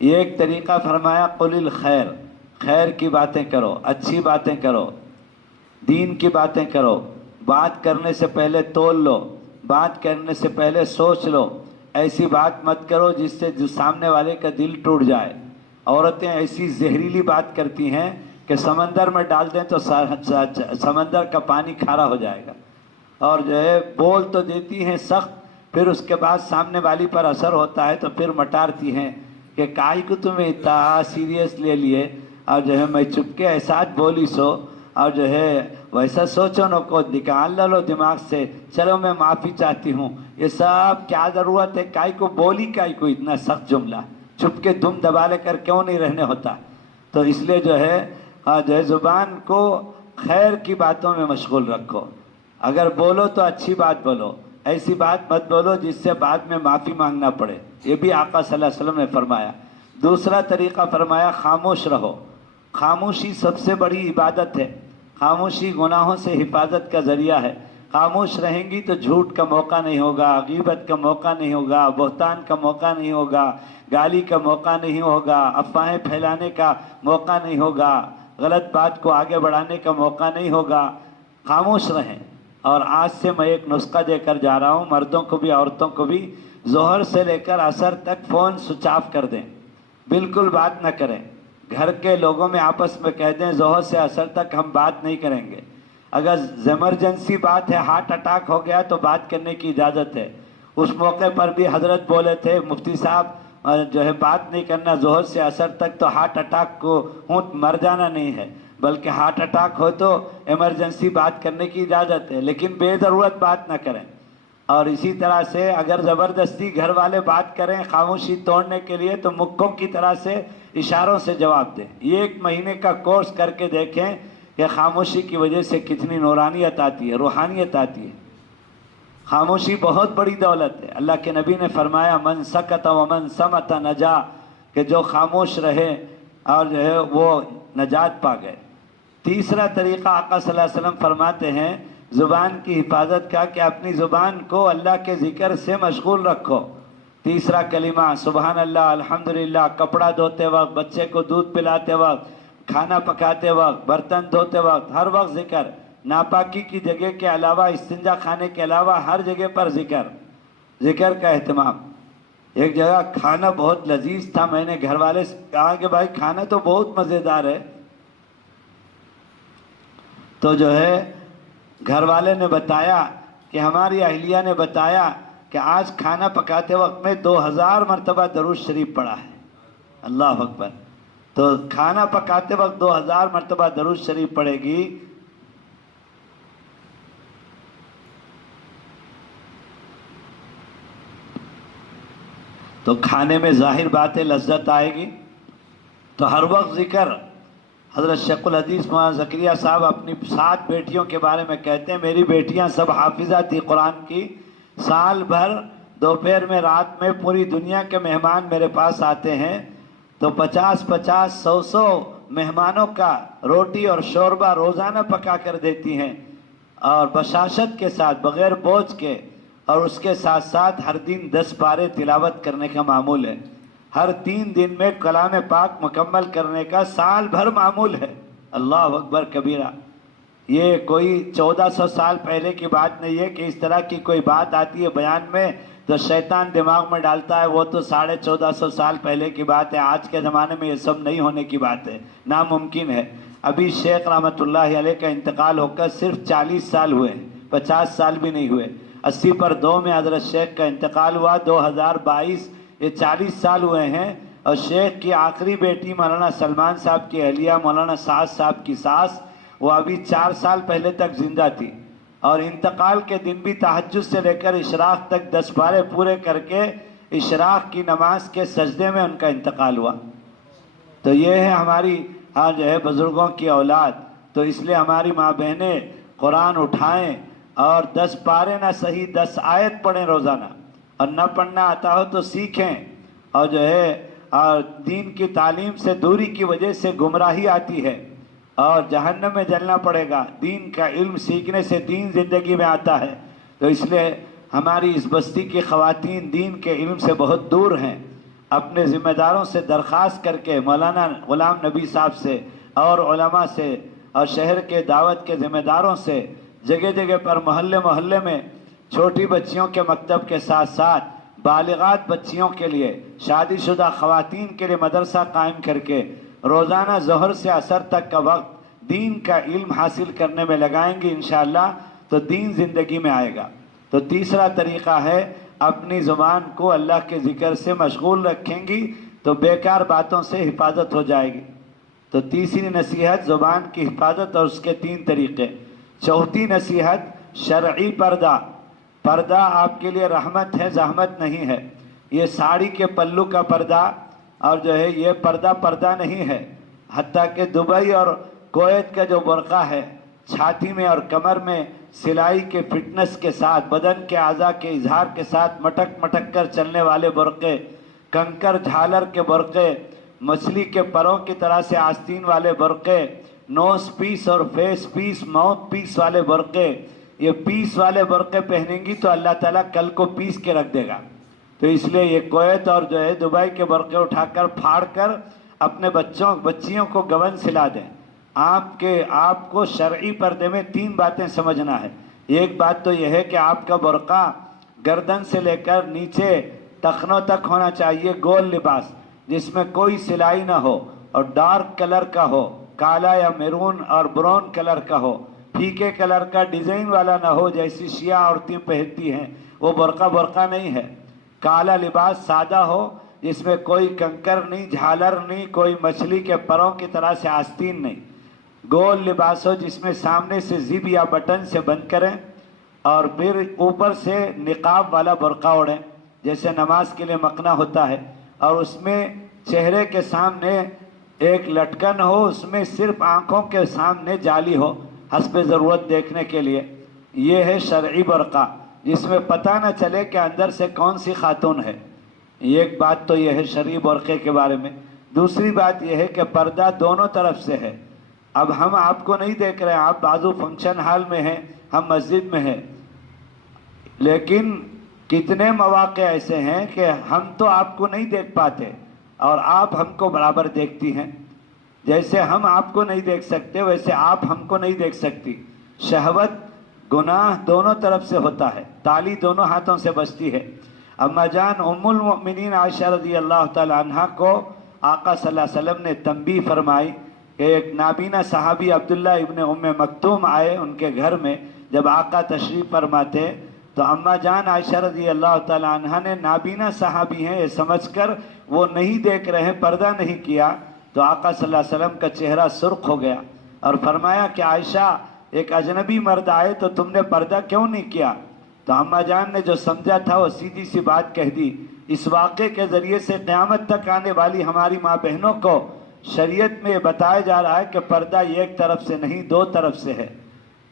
ایک طریقہ فرمایا قل الخیر، خیر کی باتیں کرو، اچھی باتیں کرو، دین کی باتیں کرو، بات کرنے سے پہلے تول لو، بات کرنے سے پہلے سوچ لو، ایسی بات مت کرو جس سے جو سامنے والے کا دل ٹوٹ جائے۔ عورتیں ایسی زہریلی بات کرتی ہیں کہ سمندر میں ڈال دیں تو سمندر کا پانی کھارا ہو جائے گا، اور جو ہے بول تو دیتی ہیں سخت، پھر اس کے بعد سامنے والی پر اثر ہوتا ہے تو پھر مٹارتی ہیں کہ کائی کو تمہیں اتنا سیریس لے لیے، اور جو ہے میں چپ کے ایسا بولی سو، اور جو ہے ویسا سوچو نو کو نکال لو دماغ سے، چلو میں معافی چاہتی ہوں، یہ سب کیا ضرورت ہے، کائی کو بولی، کائی کو اتنا سخت جملہ، چپ کے دم دبا لے کر کیوں نہیں رہنے ہوتا۔ تو اس لیے جو ہے زبان کو خیر کی باتوں میں مشغول رکھو، اگر بولو تو اچھی بات بولو، ایسی بات مت بولو جس سے بعد میں معافی مانگنا پڑے، یہ بھی آقا صلی اللہ علیہ وسلم نے فرمایا۔ دوسرا طریقہ فرمایا خاموش رہو، خاموشی سب سے بڑی عبادت ہے، خاموشی گناہوں سے حفاظت کا ذریعہ ہے، خاموش رہیں گی تو جھوٹ کا موقع نہیں ہوگا، غیبت کا موقع نہیں ہوگا، بہتان کا موقع نہیں ہوگا، گالی کا موقع نہیں ہوگا، افواہیں پھیلانے کا موقع نہیں ہوگا، غلط بات کو آگے بڑھانے کا موقع نہیں ہوگا، خاموش رہیں۔ اور آج سے میں ایک نسخہ دے کر جا رہا ہوں، مردوں کو بھی عورتوں کو بھی، ظہر سے لے کر عصر تک فون سوئچ آف کر دیں، بالکل بات نہ کریں، گھر کے لوگوں میں آپس میں کہہ دیں ظہر سے عصر تک ہم بات نہیں کریں گے، اگر ایمرجنسی بات ہے، ہارٹ اٹیک ہو گیا تو بات کرنے کی اجازت ہے۔ اس موقع پر بھی حضرت بولے تھے مفتی صاحب جو ہے بات نہیں کرنا ظہر سے عصر تک، تو ہارٹ اٹیک کو مر جانا نہیں ہے، بلکہ ہارٹ اٹیک ہو تو ایمرجنسی بات کرنے کی اجازت ہے، لیکن بے ضرورت بات نہ کریں۔ اور اسی طرح سے اگر زبردستی گھر والے بات کریں خاموشی توڑنے کے لیے تو مکوں کی طرح سے اشاروں سے جواب دیں۔ یہ 1 مہینے کا کورس کر کے دیکھیں کہ خاموشی کی وجہ سے کتنی نورانیت آتی ہے، روحانیت آتی ہے۔ خاموشی بہت بڑی دولت ہے، اللہ کے نبی نے فرمایا من سکت ومن صمت نجا، کہ جو خاموش رہے اور جو ہے وہ نجات پا گئے۔ تیسرا طریقہ آقا صلی اللہ علیہ وسلم فرماتے ہیں زبان کی حفاظت کا کہ اپنی زبان کو اللہ کے ذکر سے مشغول رکھو۔ تیسرا کلمہ سبحان اللہ، الحمدللہ، کپڑا دھوتے وقت، بچے کو دودھ پلاتے وقت، کھانا پکاتے وقت، برتن دھوتے وقت، ہر وقت ذکر، ناپاکی کی جگہ کے علاوہ، استنجا خانے کے علاوہ ہر جگہ پر ذکر کا اہتمام۔ ایک جگہ کھانا بہت لذیذ تھا، میں نے گھر والے سے کہا کہ بھائی کھانا تو بہت مزیدار ہے، تو جو ہے گھر والے نے بتایا کہ ہماری اہلیہ نے بتایا کہ آج کھانا پکاتے وقت میں 2000 مرتبہ درود شریف پڑھا ہے۔ اللہ اکبر! تو کھانا پکاتے وقت 2000 مرتبہ درود شریف پڑھے گی تو کھانے میں ظاہر بات ہے لذت آئے گی۔ تو ہر وقت ذکر۔ حضرت شیخ الحدیث مولانا زکریہ صاحب اپنی 7 بیٹیوں کے بارے میں کہتے ہیں میری بیٹیاں سب حافظہ تھی قرآن کی، سال بھر دوپہر میں رات میں پوری دنیا کے مہمان میرے پاس آتے ہیں تو 50 100 مہمانوں کا روٹی اور شوربہ روزانہ پکا کر دیتی ہیں، اور بشاشت کے ساتھ، بغیر بوجھ کے، اور اس کے ساتھ ساتھ ہر دن 10 پارے تلاوت کرنے کا معمول ہے، ہر 3 دن میں کلام پاک مکمل کرنے کا سال بھر معمول ہے۔ اللہ اکبر کبیرہ! یہ کوئی 1400 سال پہلے کی بات نہیں ہے کہ اس طرح کی کوئی بات آتی ہے بیان میں تو شیطان دماغ میں ڈالتا ہے وہ تو 1450 سال پہلے کی بات ہے، آج کے زمانے میں یہ سب نہیں ہونے کی بات ہے، ناممکن ہے۔ ابھی شیخ رحمۃ اللہ علیہ کا انتقال ہو کر صرف 40 سال ہوئے، 50 سال بھی نہیں ہوئے۔ 80 پر 2 میں حضرت شیخ کا انتقال ہوا، 2022، یہ 40 سال ہوئے ہیں۔ اور شیخ کی آخری بیٹی مولانا سلمان صاحب کی اہلیہ مولانا سعد صاحب کی ساس، وہ ابھی 4 سال پہلے تک زندہ تھی، اور انتقال کے دن بھی تہجد سے لے کر اشراق تک 10 پارے پورے کر کے اشراق کی نماز کے سجدے میں ان کا انتقال ہوا۔ تو یہ ہے ہماری جو ہے بزرگوں کی اولاد۔ تو اس لیے ہماری ماں بہنیں قرآن اٹھائیں اور 10 پارے نہ صحیح 10 آیت پڑھیں روزانہ، اور نہ پڑھنا آتا ہو تو سیکھیں، اور جو ہے اور دین کی تعلیم سے دوری کی وجہ سے گمراہی آتی ہے اور جہنم میں جلنا پڑے گا۔ دین کا علم سیکھنے سے دین زندگی میں آتا ہے، تو اس لیے ہماری اس بستی کی خواتین دین کے علم سے بہت دور ہیں۔ اپنے ذمہ داروں سے درخواست کر کے، مولانا غلام نبی صاحب سے اور علماء سے اور شہر کے دعوت کے ذمہ داروں سے، جگہ جگہ پر محلے محلے میں چھوٹی بچیوں کے مکتب کے ساتھ ساتھ بالغات بچیوں کے لیے، شادی شدہ خواتین کے لیے مدرسہ قائم کر کے روزانہ ظہر سے عصر تک کا وقت دین کا علم حاصل کرنے میں لگائیں گے انشاءاللہ، تو دین زندگی میں آئے گا۔ تو تیسرا طریقہ ہے اپنی زبان کو اللہ کے ذکر سے مشغول رکھیں گی تو بیکار باتوں سے حفاظت ہو جائے گی۔ تو تیسری نصیحت زبان کی حفاظت اور اس کے 3 طریقے۔ چوتھی نصیحت شرعی پردہ۔ پردہ آپ کے لیے رحمت ہے، زحمت نہیں ہے۔ یہ ساڑی کے پلو کا پردہ اور جو ہے یہ پردہ نہیں ہے، حتیٰ کہ دبئی اور کویت کا جو برقع ہے، چھاتی میں اور کمر میں سلائی کے فٹنس کے ساتھ، بدن کے اعضاء کے اظہار کے ساتھ مٹک مٹک کر چلنے والے برقعے، کنکر جھالر کے برقعے، مچھلی کے پروں کی طرح سے آستین والے برقعے، نوز پیس اور فیس پیس، ماؤتھ پیس والے برقعے، یہ پیس والے برقعے پہنیں گی تو اللہ تعالیٰ کل کو پیس کے رکھ دے گا۔ تو اس لیے یہ کویت اور جو ہے دبئی کے برقعے اٹھا کر پھاڑ کر اپنے بچیوں کو گون سلا دیں۔ آپ کو شرعی پردے میں 3 باتیں سمجھنا ہے۔ ایک بات تو یہ ہے کہ آپ کا برقع گردن سے لے کر نیچے ٹخنوں تک ہونا چاہیے، گول لباس جس میں کوئی سلائی نہ ہو اور ڈارک کلر کا ہو، کالا یا میرون اور براؤن کلر کا ہو، پھیکے کلر کا ڈیزائن والا نہ ہو جیسی شیعہ عورتیں پہنتی ہیں، وہ برقع نہیں ہے۔ کالا لباس سادہ ہو جس میں کوئی کنکر نہیں، جھالر نہیں، کوئی مچھلی کے پروں کی طرح سے آستین نہیں۔ گول لباس ہو جس میں سامنے سے زب یا بٹن سے بند کریں اور پھر اوپر سے نقاب والا برقع اوڑھیں جیسے نماز کے لیے مقنا ہوتا ہے، اور اس میں چہرے کے سامنے ایک لٹکن ہو، اس میں صرف آنکھوں کے سامنے جالی ہو حسب ضرورت دیکھنے کے لیے۔ یہ ہے شرعی برقع جس میں پتہ نہ چلے کہ اندر سے کون سی خاتون ہے۔ ایک بات تو یہ ہے شرعی برقعے کے بارے میں۔ دوسری بات یہ ہے کہ پردہ دونوں طرف سے ہے۔ اب ہم آپ کو نہیں دیکھ رہے ہیں، آپ بازو فنکشن ہال میں ہیں، ہم مسجد میں ہیں، لیکن کتنے مواقع ایسے ہیں کہ ہم تو آپ کو نہیں دیکھ پاتے اور آپ ہم کو برابر دیکھتی ہیں۔ جیسے ہم آپ کو نہیں دیکھ سکتے ویسے آپ ہم کو نہیں دیکھ سکتی۔ شہوت گناہ دونوں طرف سے ہوتا ہے، تالی دونوں ہاتھوں سے بجتی ہے۔ اما جان ام المؤمنین عائشہ رضی اللہ تعالی عنہ کو آقا صلی اللہ علیہ وسلم نے تنبیہ فرمائی کہ ایک نابینا صحابی عبداللہ ابن ام مکتوم آئے ان کے گھر میں، جب آقا تشریف فرماتے تو اما جان عائشہ رضی اللہ تعالی عنہ نے نابینا صحابی ہیں یہ سمجھ کر وہ نہیں دیکھ رہے ہیں، پردہ نہیں کیا، تو آقا صلی اللہ علیہ وسلم کا چہرہ سرخ ہو گیا اور فرمایا کہ عائشہ ایک اجنبی مرد آئے تو تم نے پردہ کیوں نہیں کیا؟ تو اما جان نے جو سمجھا تھا وہ سیدھی سی بات کہہ دی۔ اس واقعے کے ذریعے سے قیامت تک آنے والی ہماری ماں بہنوں کو شریعت میں بتایا جا رہا ہے کہ پردہ ایک طرف سے نہیں 2 طرف سے ہے۔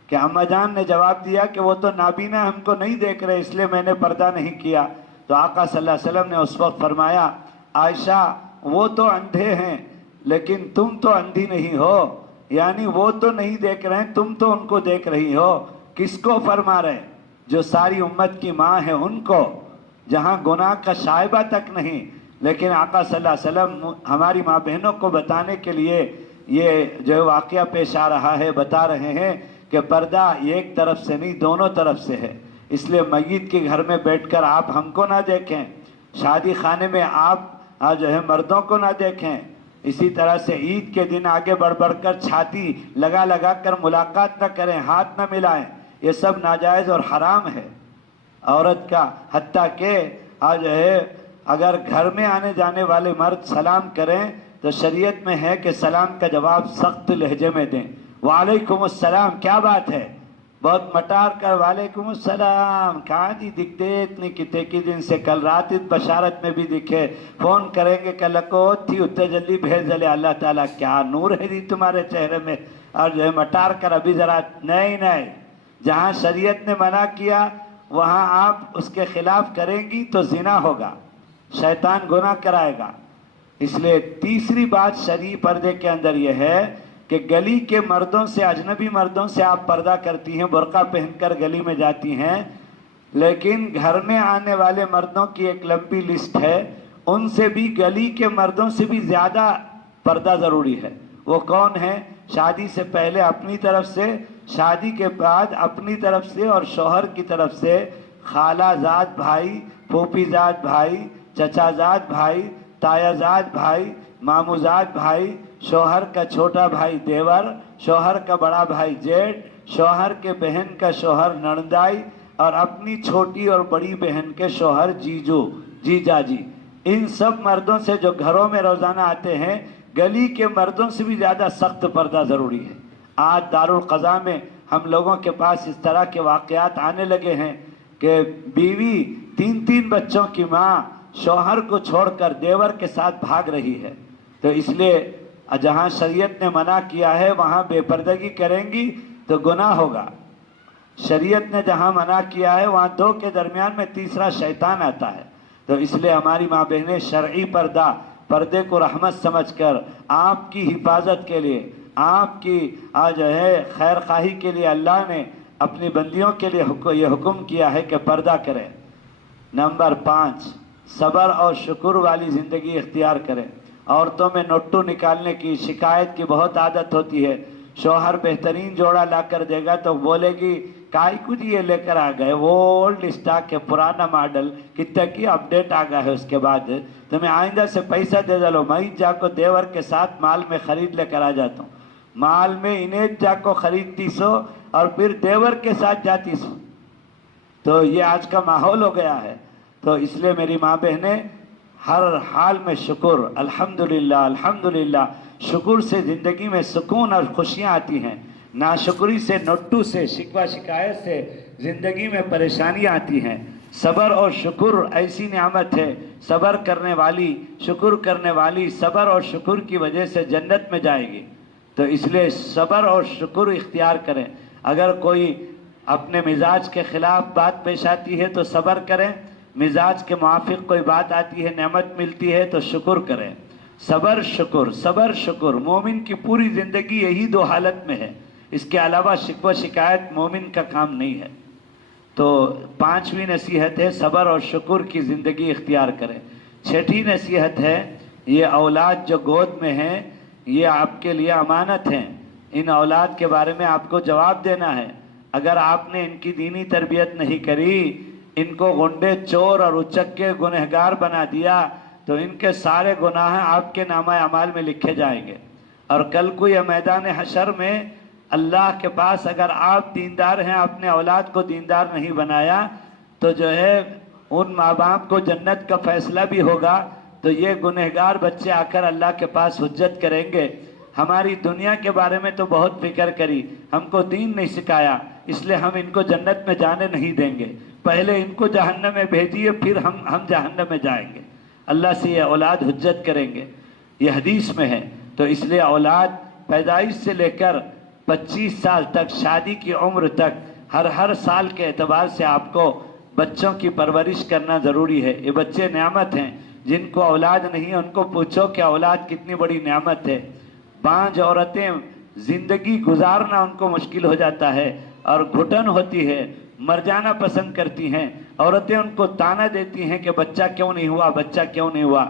کہ اما جان نے جواب دیا کہ وہ تو نابینا ہم کو نہیں دیکھ رہے اس لیے میں نے پردہ نہیں کیا۔ تو آقا صلی اللہ علیہ وسلم نے اس وقت فرمایا عائشہ وہ تو اندھے ہیں لیکن تم تو اندھی نہیں ہو، یعنی وہ تو نہیں دیکھ رہے ہیں تم تو ان کو دیکھ رہی ہو۔ کس کو فرما رہے؟ جو ساری امت کی ماں ہے ان کو، جہاں گناہ کا شائبہ تک نہیں، لیکن آقا صلی اللہ علیہ وسلم ہماری ماں بہنوں کو بتانے کے لیے یہ جو واقعہ پیش آ رہا ہے بتا رہے ہیں کہ پردہ ایک طرف سے نہیں 2 طرف سے ہے۔ اس لیے میت کے گھر میں بیٹھ کر آپ ہم کو نہ دیکھیں، شادی خانے میں آپ جو ہے مردوں کو نہ دیکھیں، اسی طرح سے عید کے دن آگے بڑھ کر چھاتی لگا کر ملاقات نہ کریں، ہاتھ نہ ملائیں، یہ سب ناجائز اور حرام ہے عورت کا۔ حتیٰ کہ جو ہے اگر گھر میں آنے جانے والے مرد سلام کریں تو شریعت میں ہے کہ سلام کا جواب سخت لہجے میں دیں۔ وعلیکم السلام، کیا بات ہے؟ بہت مٹار کر وعلیکم السلام، کہاں جی دکھتے اتنی کتے کی دن سے، کل رات بشارت میں بھی دکھے، فون کریں گے کل کو تھی اتنے جلدی بھیج دلے، اللہ تعالیٰ کیا نور ہے دی تمہارے چہرے میں، اور جو ہے مٹار کر ابھی ذرا نہیں، جہاں شریعت نے منع کیا وہاں آپ اس کے خلاف کریں گی تو زنا ہوگا، شیطان گناہ کرائے گا۔ اس لیے تیسری بات شرعی پردے کے اندر یہ ہے کہ گلی کے مردوں سے، اجنبی مردوں سے آپ پردہ کرتی ہیں، برقع پہن کر گلی میں جاتی ہیں، لیکن گھر میں آنے والے مردوں کی ایک لمبی لسٹ ہے، ان سے بھی، گلی کے مردوں سے بھی زیادہ پردہ ضروری ہے۔ وہ کون ہے؟ شادی سے پہلے اپنی طرف سے، شادی کے بعد اپنی طرف سے اور شوہر کی طرف سے، خالہ زاد بھائی، پھوپھی زاد بھائی، چچا زاد بھائی، تایا زاد بھائی، مامو زاد بھائی، شوہر کا چھوٹا بھائی دیور، شوہر کا بڑا بھائی جیٹھ، شوہر کے بہن کا شوہر نندائی، اور اپنی چھوٹی اور بڑی بہن کے شوہر جیجو، جیجا جی۔ ان سب مردوں سے جو گھروں میں روزانہ آتے ہیں، گلی کے مردوں سے بھی زیادہ سخت پردہ ضروری ہے۔ آج دارالقضاء میں ہم لوگوں کے پاس اس طرح کے واقعات آنے لگے ہیں کہ بیوی 3 بچوں کی ماں شوہر کو چھوڑ کر دیور کے ساتھ بھاگ رہی ہے۔ تو اس لیے جہاں شریعت نے منع کیا ہے وہاں بے پردگی کریں گی تو گناہ ہوگا۔ شریعت نے جہاں منع کیا ہے وہاں دو کے درمیان میں تیسرا شیطان آتا ہے۔ تو اس لیے ہماری ماں بہنیں شرعی پردے کو رحمت سمجھ کر، آپ کی حفاظت کے لیے، آپ کی جو ہے خیر خواہی کے لیے اللہ نے اپنی بندیوں کے لیے یہ حکم کیا ہے کہ پردہ کریں۔ نمبر 5، صبر اور شکر والی زندگی اختیار کریں۔ عورتوں میں نوٹو نکالنے کی، شکایت کی بہت عادت ہوتی ہے۔ شوہر بہترین جوڑا لا کر دے گا تو بولے گی کائی کچھ یہ لے کر آ گئے، وہ اولڈ اسٹاک ہے، پرانا ماڈل، کتنا کی اپڈیٹ آ گیا ہے، اس کے بعد تمہیں آئندہ سے پیسہ دے ڈالو، میں جا کو دیور کے ساتھ مال میں خرید لے کر آ جاتا ہوں، مال میں انہیں جا کو خریدتی سو اور پھر دیور کے ساتھ جاتی سو۔ تو یہ آج کا ماحول ہو گیا ہے۔ تو اس لیے میری ماں بہنیں ہر حال میں شکر، الحمدللہ الحمدللہ، شکر سے زندگی میں سکون اور خوشیاں آتی ہیں، ناشکری سے، نوٹو سے، شکوہ شکایت سے زندگی میں پریشانیاں آتی ہیں۔ صبر اور شکر ایسی نعمت ہے، صبر کرنے والی، شکر کرنے والی صبر اور شکر کی وجہ سے جنت میں جائے گی۔ تو اس لیے صبر اور شکر اختیار کریں۔ اگر کوئی اپنے مزاج کے خلاف بات پیش آتی ہے تو صبر کریں، مزاج کے موافق کوئی بات آتی ہے، نعمت ملتی ہے تو شکر کریں۔ صبر شکر، صبر شکر، مومن کی پوری زندگی یہی دو حالت میں ہے، اس کے علاوہ شکوہ شکایت مومن کا کام نہیں ہے۔ تو 5ویں نصیحت ہے صبر اور شکر کی زندگی اختیار کریں۔ 6ٹھی نصیحت ہے یہ اولاد جو گود میں ہیں یہ آپ کے لیے امانت ہیں، ان اولاد کے بارے میں آپ کو جواب دینا ہے۔ اگر آپ نے ان کی دینی تربیت نہیں کری، ان کو غنڈے، چور اور اچکے گنہگار بنا دیا تو ان کے سارے گناہ آپ کے نامہ اعمال میں لکھے جائیں گے، اور کل کو یہ میدان حشر میں اللہ کے پاس اگر آپ دیندار ہیں، اپنے اولاد کو دیندار نہیں بنایا تو جو ہے ان ماں باپ کو جنت کا فیصلہ بھی ہوگا، تو یہ گنہگار بچے آ کر اللہ کے پاس حجت کریں گے ہماری دنیا کے بارے میں تو بہت فکر کری، ہم کو دین نہیں سکھایا، اس لیے ہم ان کو جنت میں جانے نہیں دیں گے، پہلے ان کو جہنم میں بھیجیے پھر ہم جہنم میں جائیں گے۔ اللہ سے یہ اولاد حجت کریں گے، یہ حدیث میں ہے۔ تو اس لیے اولاد پیدائش سے لے کر 25 سال تک، شادی کی عمر تک، ہر سال کے اعتبار سے آپ کو بچوں کی پرورش کرنا ضروری ہے۔ یہ بچے نعمت ہیں، جن کو اولاد نہیں ان کو پوچھو کہ اولاد کتنی بڑی نعمت ہے۔ 5 عورتیں زندگی گزارنا ان کو مشکل ہو جاتا ہے اور گھٹن ہوتی ہے، مر جانا پسند کرتی ہیں، عورتیں ان کو تانا دیتی ہیں کہ بچہ کیوں نہیں ہوا، بچہ کیوں نہیں ہوا۔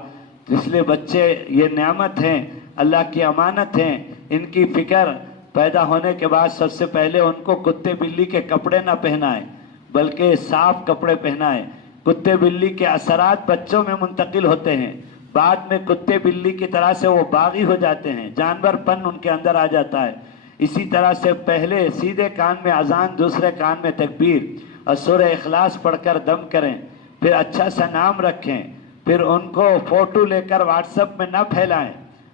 اس لیے بچے یہ نعمت ہیں، اللہ کی امانت ہیں، ان کی فکر پیدا ہونے کے بعد سب سے پہلے ان کو کتے بلی کے کپڑے نہ پہنائیں بلکہ صاف کپڑے پہنائیں۔ کتے بلی کے اثرات بچوں میں منتقل ہوتے ہیں، بعد میں کتے بلی کی طرح سے وہ باغی ہو جاتے ہیں، جانور پن ان کے اندر آ جاتا ہے۔ اسی طرح سے پہلے سیدھے کان میں اذان، دوسرے کان میں تکبیر، اور سورہ اخلاص پڑھ کر دم کریں، پھر اچھا سا نام رکھیں، پھر ان کو فوٹو لے کر واٹس ایپ میں نہ پھیلائیں،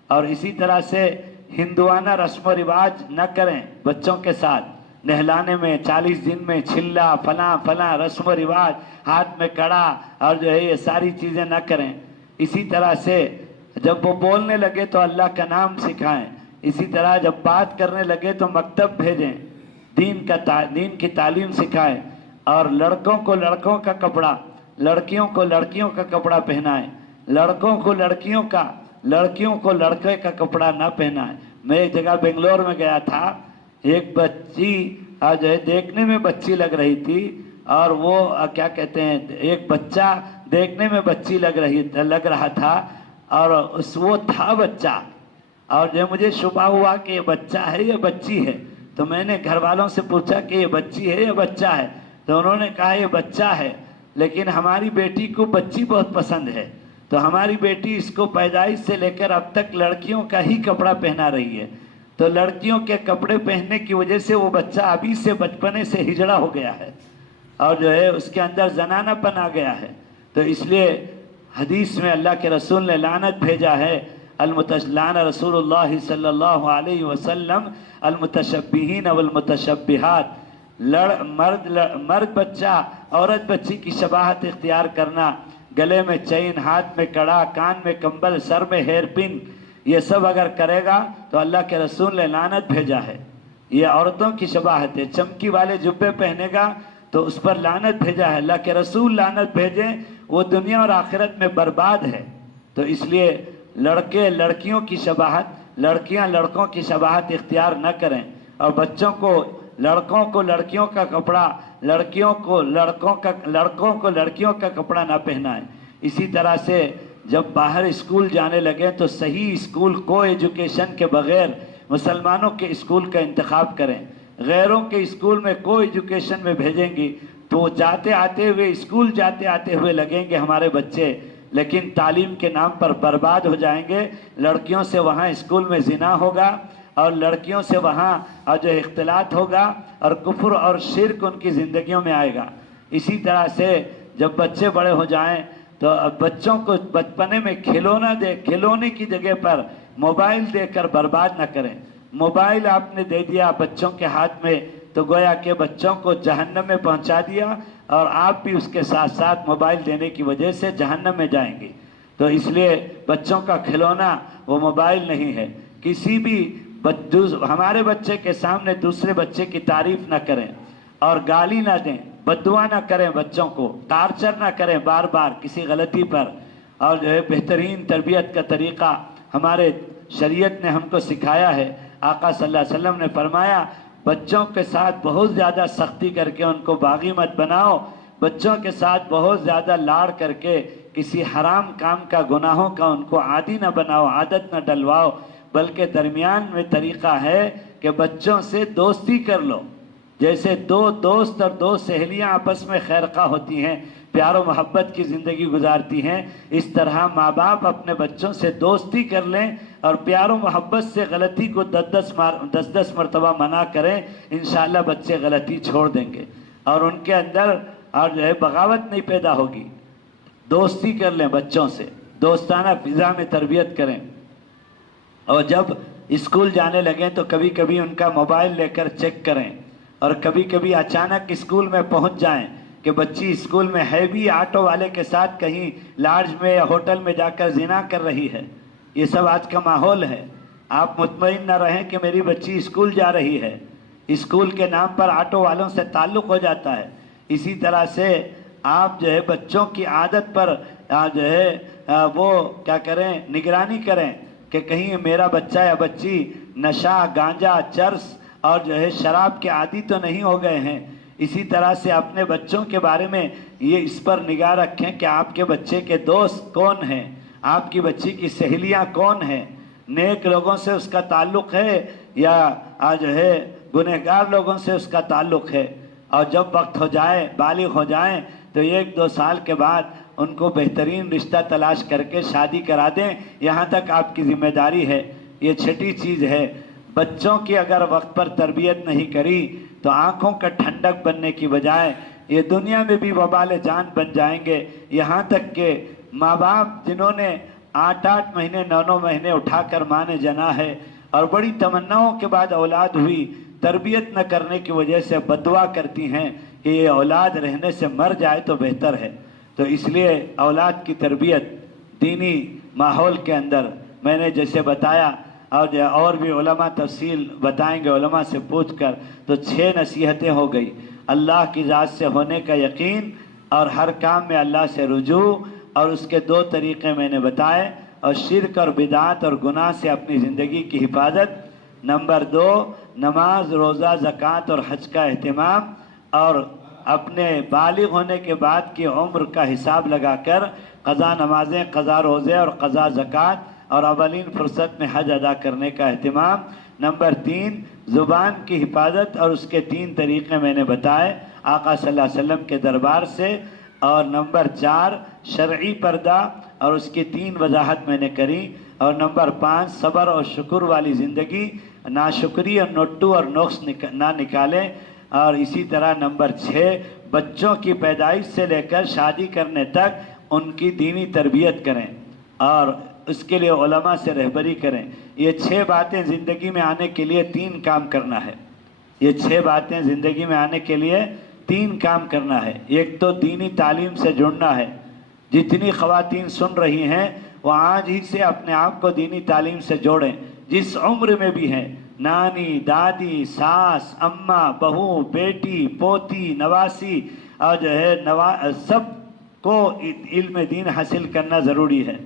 اور اسی طرح سے ہندوانہ رسم و رواج نہ کریں بچوں کے ساتھ، نہلانے میں 40 دن میں چھلا، فلاں رسم و رواج، ہاتھ میں کڑا اور جو ہے یہ ساری چیزیں نہ کریں۔ اسی طرح سے جب وہ بولنے لگے تو اللہ کا نام سکھائیں، اسی طرح جب بات کرنے لگے تو مکتب بھیجیں، دین کی تعلیم سکھائیں۔ اور لڑکوں کو لڑکوں کا کپڑا، لڑکیوں کو لڑکیوں کا کپڑا پہنائیں، لڑکوں کو لڑکیوں کا، لڑکیوں کو لڑکے کا کپڑا نہ پہنائیں۔ میں ایک جگہ بنگلور میں گیا تھا، ایک بچی جو ہے دیکھنے میں بچی لگ رہی تھی، اور وہ کیا کہتے ہیں، ایک بچہ دیکھنے میں بچی لگ رہا تھا، اور وہ تھا بچہ، اور جو مجھے شبہ ہوا کہ یہ بچہ ہے یا بچی ہے، تو میں نے گھر والوں سے پوچھا کہ یہ بچی ہے یا بچہ ہے، تو انہوں نے کہا یہ بچہ ہے، لیکن ہماری بیٹی کو بچی بہت پسند ہے، تو ہماری بیٹی اس کو پیدائش سے لے کر اب تک لڑکیوں کا ہی کپڑا پہنا رہی ہے، تو لڑکیوں کے کپڑے پہننے کی وجہ سے وہ بچہ ابھی سے بچپنے سے ہجڑا ہو گیا ہے، اور جو ہے اس کے اندر زنانہ پن آ گیا ہے۔ تو اس لیے حدیث میں اللہ کے رسول نے لعنت بھیجا ہے، لعن رسول اللہ صلی اللہ علیہ وسلم المتشبہین والمتشبہات، مرد بچہ عورت بچی کی شباہت اختیار کرنا، گلے میں چین، ہاتھ میں کڑا، کان میں کمبل، سر میں ہیئر پن، یہ سب اگر کرے گا تو اللہ کے رسول نے لعنت بھیجا ہے، یہ عورتوں کی شباہت ہے۔ چمکی والے جبے پہنے گا تو اس پر لعنت بھیجا ہے، اللہ کے رسول لعنت بھیجیں، وہ دنیا اور آخرت میں برباد ہے۔ تو اس لیے لڑکے لڑکیوں کی شباہت، لڑکیاں لڑکوں کی شباہت اختیار نہ کریں، اور بچوں کو، لڑکوں کو لڑکیوں کا کپڑا، لڑکیوں کو لڑکیوں کا کپڑا نہ پہنائیں۔ اسی طرح سے جب باہر اسکول جانے لگے تو صحیح اسکول کو ایجوکیشن کے بغیر مسلمانوں کے اسکول کا انتخاب کریں۔ غیروں کے اسکول میں کو ایجوکیشن میں بھیجیں گی تو وہ جاتے آتے ہوئے لگیں گے ہمارے بچے، لیکن تعلیم کے نام پر برباد ہو جائیں گے۔ لڑکیوں سے وہاں اسکول میں زنا ہوگا، اور لڑکیوں سے وہاں جو اختلاط ہوگا، اور کفر اور شرک ان کی زندگیوں میں آئے گا۔ اسی طرح سے جب بچے بڑے ہو جائیں تو بچوں کو بچپنے میں کھلونے کی جگہ پر موبائل دے کر برباد نہ کریں۔ موبائل آپ نے دے دیا بچوں کے ہاتھ میں تو گویا کہ بچوں کو جہنم میں پہنچا دیا، اور آپ بھی اس کے ساتھ ساتھ موبائل دینے کی وجہ سے جہنم میں جائیں گے۔ تو اس لیے بچوں کا کھلونا وہ موبائل نہیں ہے۔ کسی بھی ہمارے بچے کے سامنے دوسرے بچے کی تعریف نہ کریں، اور گالی نہ دیں، بد دعا نہ کریں، بچوں کو ٹارچر نہ کریں بار بار کسی غلطی پر۔ اور جو ہے بہترین تربیت کا طریقہ ہمارے شریعت نے ہم کو سکھایا ہے۔ آقا صلی اللہ علیہ وسلم نے فرمایا، بچوں کے ساتھ بہت زیادہ سختی کر کے ان کو باغی مت بناؤ، بچوں کے ساتھ بہت زیادہ لاڑ کر کے کسی حرام کام کا، گناہوں کا ان کو عادی نہ بناؤ، عادت نہ ڈلواؤ، بلکہ درمیان میں طریقہ ہے کہ بچوں سے دوستی کر لو۔ جیسے دو دوست اور دو سہیلیاں آپس میں خیرخواہ ہوتی ہیں، پیار و محبت کی زندگی گزارتی ہیں، اس طرح ماں باپ اپنے بچوں سے دوستی کر لیں، اور پیار و محبت سے غلطی کو 10 مرتبہ منع کریں، انشاءاللہ بچے غلطی چھوڑ دیں گے، اور ان کے اندر اور جو ہے بغاوت نہیں پیدا ہوگی۔ دوستی کر لیں بچوں سے، دوستانہ فضا میں تربیت کریں۔ اور جب اسکول جانے لگیں تو کبھی کبھی ان کا موبائل لے کر چیک کریں، اور کبھی کبھی اچانک اسکول میں پہنچ جائیں کہ بچی اسکول میں ہے بھی، آٹو والے کے ساتھ کہیں لاڈج میں یا ہوٹل میں جا کر زنا کر رہی ہے۔ یہ سب آج کا ماحول ہے۔ آپ مطمئن نہ رہیں کہ میری بچی اسکول جا رہی ہے، اسکول کے نام پر آٹو والوں سے تعلق ہو جاتا ہے۔ اسی طرح سے آپ جو ہے بچوں کی عادت پر جو ہے وہ کیا کریں، نگرانی کریں کہ کہیں میرا بچہ یا بچی نشہ، گانجا، چرس اور جو ہے شراب کے عادی تو نہیں ہو گئے ہیں۔ اسی طرح سے اپنے بچوں کے بارے میں یہ اس پر نگاہ رکھیں کہ آپ کے بچے کے دوست کون ہیں، آپ کی بچی کی سہیلیاں کون ہیں، نیک لوگوں سے اس کا تعلق ہے یا جو ہے گنہگار لوگوں سے اس کا تعلق ہے۔ اور جب وقت ہو جائے، بالغ ہو جائیں تو 1-2 سال کے بعد ان کو بہترین رشتہ تلاش کر کے شادی کرا دیں، یہاں تک آپ کی ذمہ داری ہے۔ یہ چھٹی چیز ہے، بچوں کی اگر وقت پر تربیت نہیں کری تو آنکھوں کا ٹھنڈک بننے کی بجائے یہ دنیا میں بھی وبال جان بن جائیں گے۔ یہاں تک کہ ماں باپ جنہوں نے 8-8 مہینے 9-9 مہینے اٹھا کر ماں نے جنا ہے اور بڑی تمناؤں کے بعد اولاد ہوئی، تربیت نہ کرنے کی وجہ سے بددعا کرتی ہیں کہ یہ اولاد رہنے سے مر جائے تو بہتر ہے۔ تو اس لیے اولاد کی تربیت دینی ماحول کے اندر میں نے جیسے بتایا، اور بھی علماء تفصیل بتائیں گے علماء سے پوچھ کر، تو 6 نصیحتیں ہو گئی۔ اللہ کی ذات سے ہونے کا یقین اور ہر کام میں اللہ سے رجوع، اور اس کے 2 طریقے میں نے بتائے، اور شرک اور بدعات اور گناہ سے اپنی زندگی کی حفاظت۔ نمبر 2، نماز، روزہ، زکوٰۃ اور حج کا اہتمام، اور اپنے بالغ ہونے کے بعد کی عمر کا حساب لگا کر قضا نمازیں، قضا روزے اور قضا زکوٰۃ اور اولین فرصت میں حج ادا کرنے کا اہتمام۔ نمبر 3، زبان کی حفاظت، اور اس کے 3 طریقے میں نے بتائے آقا صلی اللہ علیہ وسلم کے دربار سے۔ اور نمبر 4، شرعی پردہ، اور اس کی 3 وضاحت میں نے کری۔ اور نمبر 5، صبر اور شکر والی زندگی، ناشکری اور نٹو اور نقص نہ نکالیں۔ اور اسی طرح نمبر 6، بچوں کی پیدائش سے لے کر شادی کرنے تک ان کی دینی تربیت کریں اور اس کے لیے علماء سے رہبری کریں۔ یہ 6 باتیں زندگی میں آنے کے لیے 3 کام کرنا ہے۔ یہ 6 باتیں زندگی میں آنے کے لیے 3 کام کرنا ہے۔ ایک تو دینی تعلیم سے جڑنا ہے۔ جتنی خواتین سن رہی ہیں وہ آج ہی سے اپنے آپ کو دینی تعلیم سے جوڑیں، جس عمر میں بھی ہیں۔ نانی، دادی، ساس، اماں، بہو، بیٹی، پوتی، نواسی، اور جو ہے سب کو علم دین حاصل کرنا ضروری ہے۔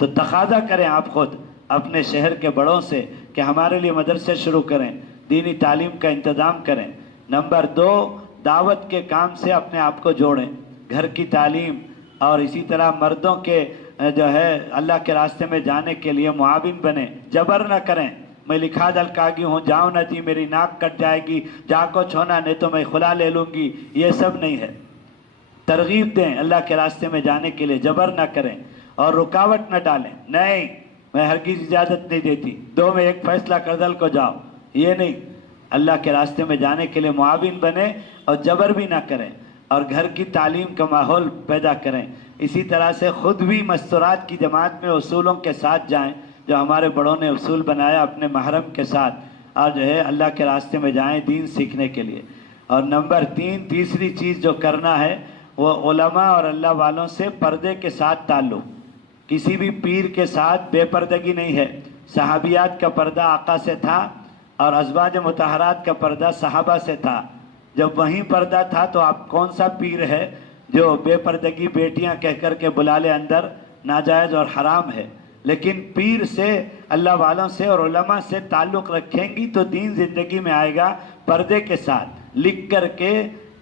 تو تقاضا کریں آپ خود اپنے شہر کے بڑوں سے کہ ہمارے لیے مدرسے شروع کریں، دینی تعلیم کا انتظام کریں۔ نمبر 2، دعوت کے کام سے اپنے آپ کو جوڑیں، گھر کی تعلیم، اور اسی طرح مردوں کے جو ہے اللہ کے راستے میں جانے کے لیے معاون بنیں، جبر نہ کریں۔ میں لکھا دل کاگی ہوں، جاؤ نہ جی میری ناک کٹ جائے گی، جا کو چھونا نہیں تو میں خلا لے لوں گی، یہ سب نہیں ہے۔ ترغیب دیں اللہ کے راستے میں جانے کے لیے، جبر نہ کریں اور رکاوٹ نہ ڈالیں۔ نہیں، میں ہرگز اجازت نہیں دیتی، 2 میں 1 فیصلہ کر دل کو جاؤ، یہ نہیں۔ اللہ کے راستے میں جانے کے لیے معاون بنیں اور جبر بھی نہ کریں، اور گھر کی تعلیم کا ماحول پیدا کریں۔ اسی طرح سے خود بھی مستورات کی جماعت میں اصولوں کے ساتھ جائیں جو ہمارے بڑوں نے اصول بنایا، اپنے محرم کے ساتھ، اور جو ہے اللہ کے راستے میں جائیں دین سیکھنے کے لیے۔ اور نمبر 3، تیسری چیز جو کرنا ہے وہ علماء اور اللہ والوں سے پردے کے ساتھ تعلق۔ کسی بھی پیر کے ساتھ بے پردگی نہیں ہے۔ صحابیات کا پردہ آقا سے تھا اور ازواج مطہرات کا پردہ صحابہ سے تھا۔ جب وہیں پردہ تھا تو آپ کون سا پیر ہے جو بے پردگی بیٹیاں کہہ کر کے بلا لے اندر؟ ناجائز اور حرام ہے۔ لیکن پیر سے، اللہ والوں سے اور علماء سے تعلق رکھیں گی تو دین زندگی میں آئے گا، پردے کے ساتھ لکھ کر کے،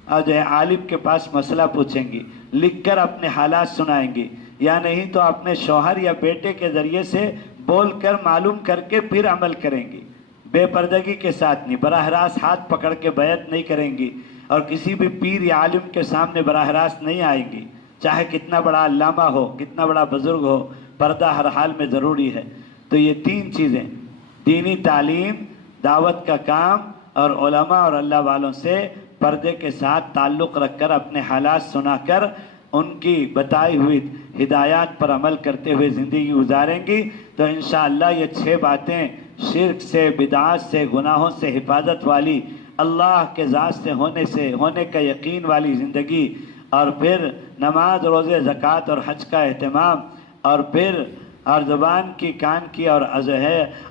اور جو ہے عالم کے پاس مسئلہ پوچھیں گی، لکھ کر اپنے حالات سنائیں گی، یا نہیں تو اپنے شوہر یا بیٹے کے ذریعے سے بول کر معلوم کر کے پھر عمل کریں گی۔ بے پردگی کے ساتھ نہیں، براہ راست ہاتھ پکڑ کے بیعت نہیں کریں گی، اور کسی بھی پیر یا عالم کے سامنے براہ راست نہیں آئیں گی، چاہے کتنا بڑا علامہ ہو، کتنا بڑا بزرگ ہو، پردہ ہر حال میں ضروری ہے۔ تو یہ 3 چیزیں، دینی تعلیم، دعوت کا کام، اور علماء اور اللہ والوں سے پردے کے ساتھ تعلق رکھ کر اپنے حالات سنا کر ان کی بتائی ہوئی ہدایات پر عمل کرتے ہوئے زندگی گزاریں گی تو انشاءاللہ یہ 6 باتیں، شرک سے، بدعات سے، گناہوں سے حفاظت والی، اللہ کے ذات سے ہونے کا یقین والی زندگی، اور پھر نماز، روزے، زکوٰۃ اور حج کا اہتمام، اور پھر زبان کی، کان کی اور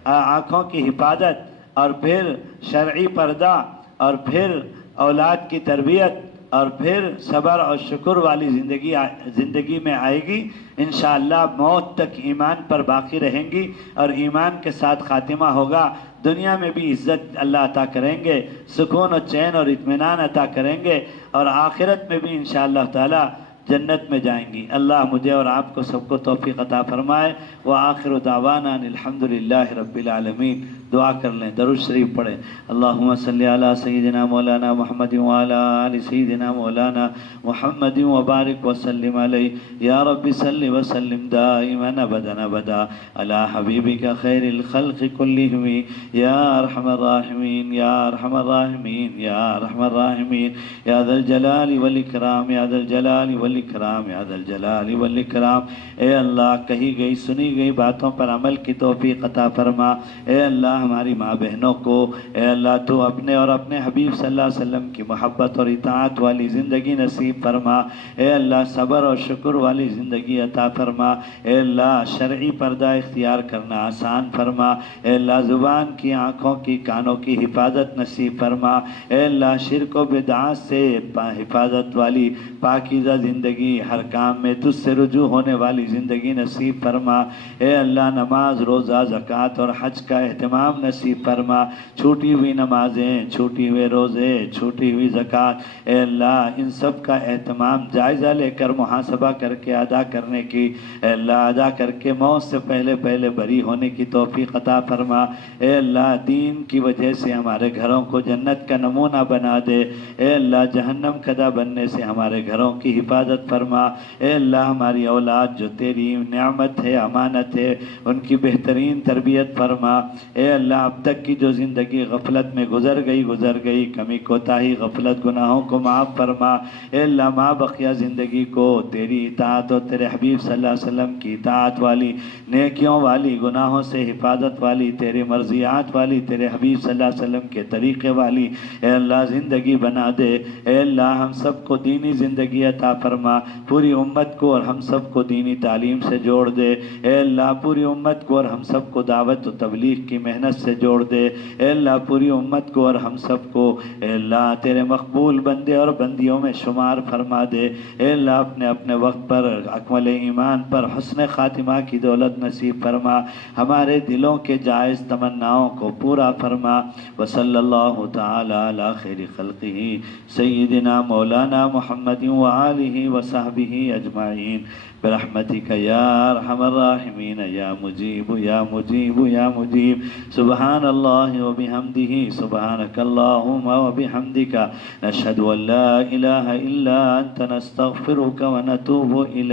آنکھوں کی حفاظت، اور پھر شرعی پردہ، اور پھر اولاد کی تربیت، اور پھر صبر اور شکر والی زندگی میں آئے گی۔ انشاءاللہ موت تک ایمان پر باقی رہیں گی اور ایمان کے ساتھ خاتمہ ہوگا۔ دنیا میں بھی عزت اللہ عطا کریں گے، سکون و چین اور اطمینان عطا کریں گے، اور آخرت میں بھی انشاءاللہ تعالی جنت میں جائیں گی۔ اللہ مجھے اور آپ کو سب کو توفیق عطا فرمائے۔ وآخر دعوانا ان الحمدللہ رب العالمین۔ دعا کر لیں، درود شریف پڑھیں۔ اللہم صلی علی سیدنا مولانا محمد وعلی آل سیدنا مولانا محمد وبارک وسلم علیہ۔ یا رب صلی وسلم دائما ابدا ابدا علی حبیبک خیر الخلق کلہم یا ارحم الراحمین یا ارحم الراحمین یا ارحم الراحمین یا ذا الجلال والاکرام یا ذا الجلال والاکرام والاکرام یا ذا الجلال والاکرام۔ اے اللہ کہی گئی سنی گئی باتوں پر عمل کی توفیق عطا فرما۔ اے اللہ ہماری ماں بہنوں کو اے اللہ تو اپنے اور اپنے حبیب صلی اللہ علیہ وسلم کی محبت اور اطاعت والی زندگی نصیب فرما۔ اے اللہ صبر اور شکر والی زندگی عطا فرما۔ اے اللہ شرعی پردہ اختیار کرنا آسان فرما۔ اے اللہ زبان کی، آنکھوں کی، کانوں کی حفاظت نصیب فرما۔ اے اللہ شرک و بدعات سے حفاظت والی پاکیزہ زندگی، ہر کام میں تجھ سے رجوع ہونے والی زندگی نصیب فرما۔ اے اللہ نماز، روزہ، زکوٰۃ اور حج کا اہتمام نصیب فرما۔ چھوٹی ہوئی نمازیں، چھوٹی ہوئے روزے، چھوٹی ہوئی زکوٰۃ، اے اللہ ان سب کا اہتمام جائزہ لے کر محاسبہ کر کے ادا کرنے کی، اے اللہ ادا کر کے موت سے پہلے پہلے بری ہونے کی توفیق عطا فرما۔ اے اللہ دین کی وجہ سے ہمارے گھروں کو جنت کا نمونہ بنا دے۔ اے اللہ جہنم کدہ بننے سے ہمارے گھروں کی حفاظت فرما۔ اے اللہ ہماری اولاد جو تیری نعمت ہے، امانت ہے، ان کی بہترین تربیت فرما۔ اے اللہ اب تک کی جو زندگی غفلت میں گزر گئی، کمی کوتاہی غفلت گناہوں کو معاف فرما۔ اے اللہ ما بقیہ زندگی کو تیری اطاعت اور تیرے حبیب صلی اللہ علیہ وسلم کی اطاعت والی، نیکیوں والی، گناہوں سے حفاظت والی، تیرے مرضیات والی، تیرے حبیب صلی اللہ علیہ وسلم کے طریقے والی اے اللہ زندگی بنا دے۔ اے اللہ ہم سب کو دینی زندگی عطا فرما، پوری امت کو اور ہم سب کو دینی تعلیم سے جوڑ دے۔ اے اللہ پوری امت کو اور ہم سب کو دعوت و تبلیغ کی محنت سے جوڑ دے۔ اے اللہ پوری امت کو اور ہم سب کو اے اللہ تیرے مقبول بندے اور بندیوں میں شمار فرما دے۔ اے اللہ اپنے اپنے وقت پر اکمل ایمان پر حسن خاتمہ کی دولت نصیب فرما، ہمارے دلوں کے جائز تمناؤں کو پورا فرما۔ وصلی اللہ تعالی علی خیر خلقہ سیدنا مولانا محمد وآلہ وصحبہ اجمعین برحمتک یا ارحم الراحمین یا مجیب یا مجیب یا مجیب۔ سبحان اللہ وبحمدہ، سبحانک اللہم وبحمدک، نشہد ان لا الہ الا انت، نستغفرک ونتوب الیک۔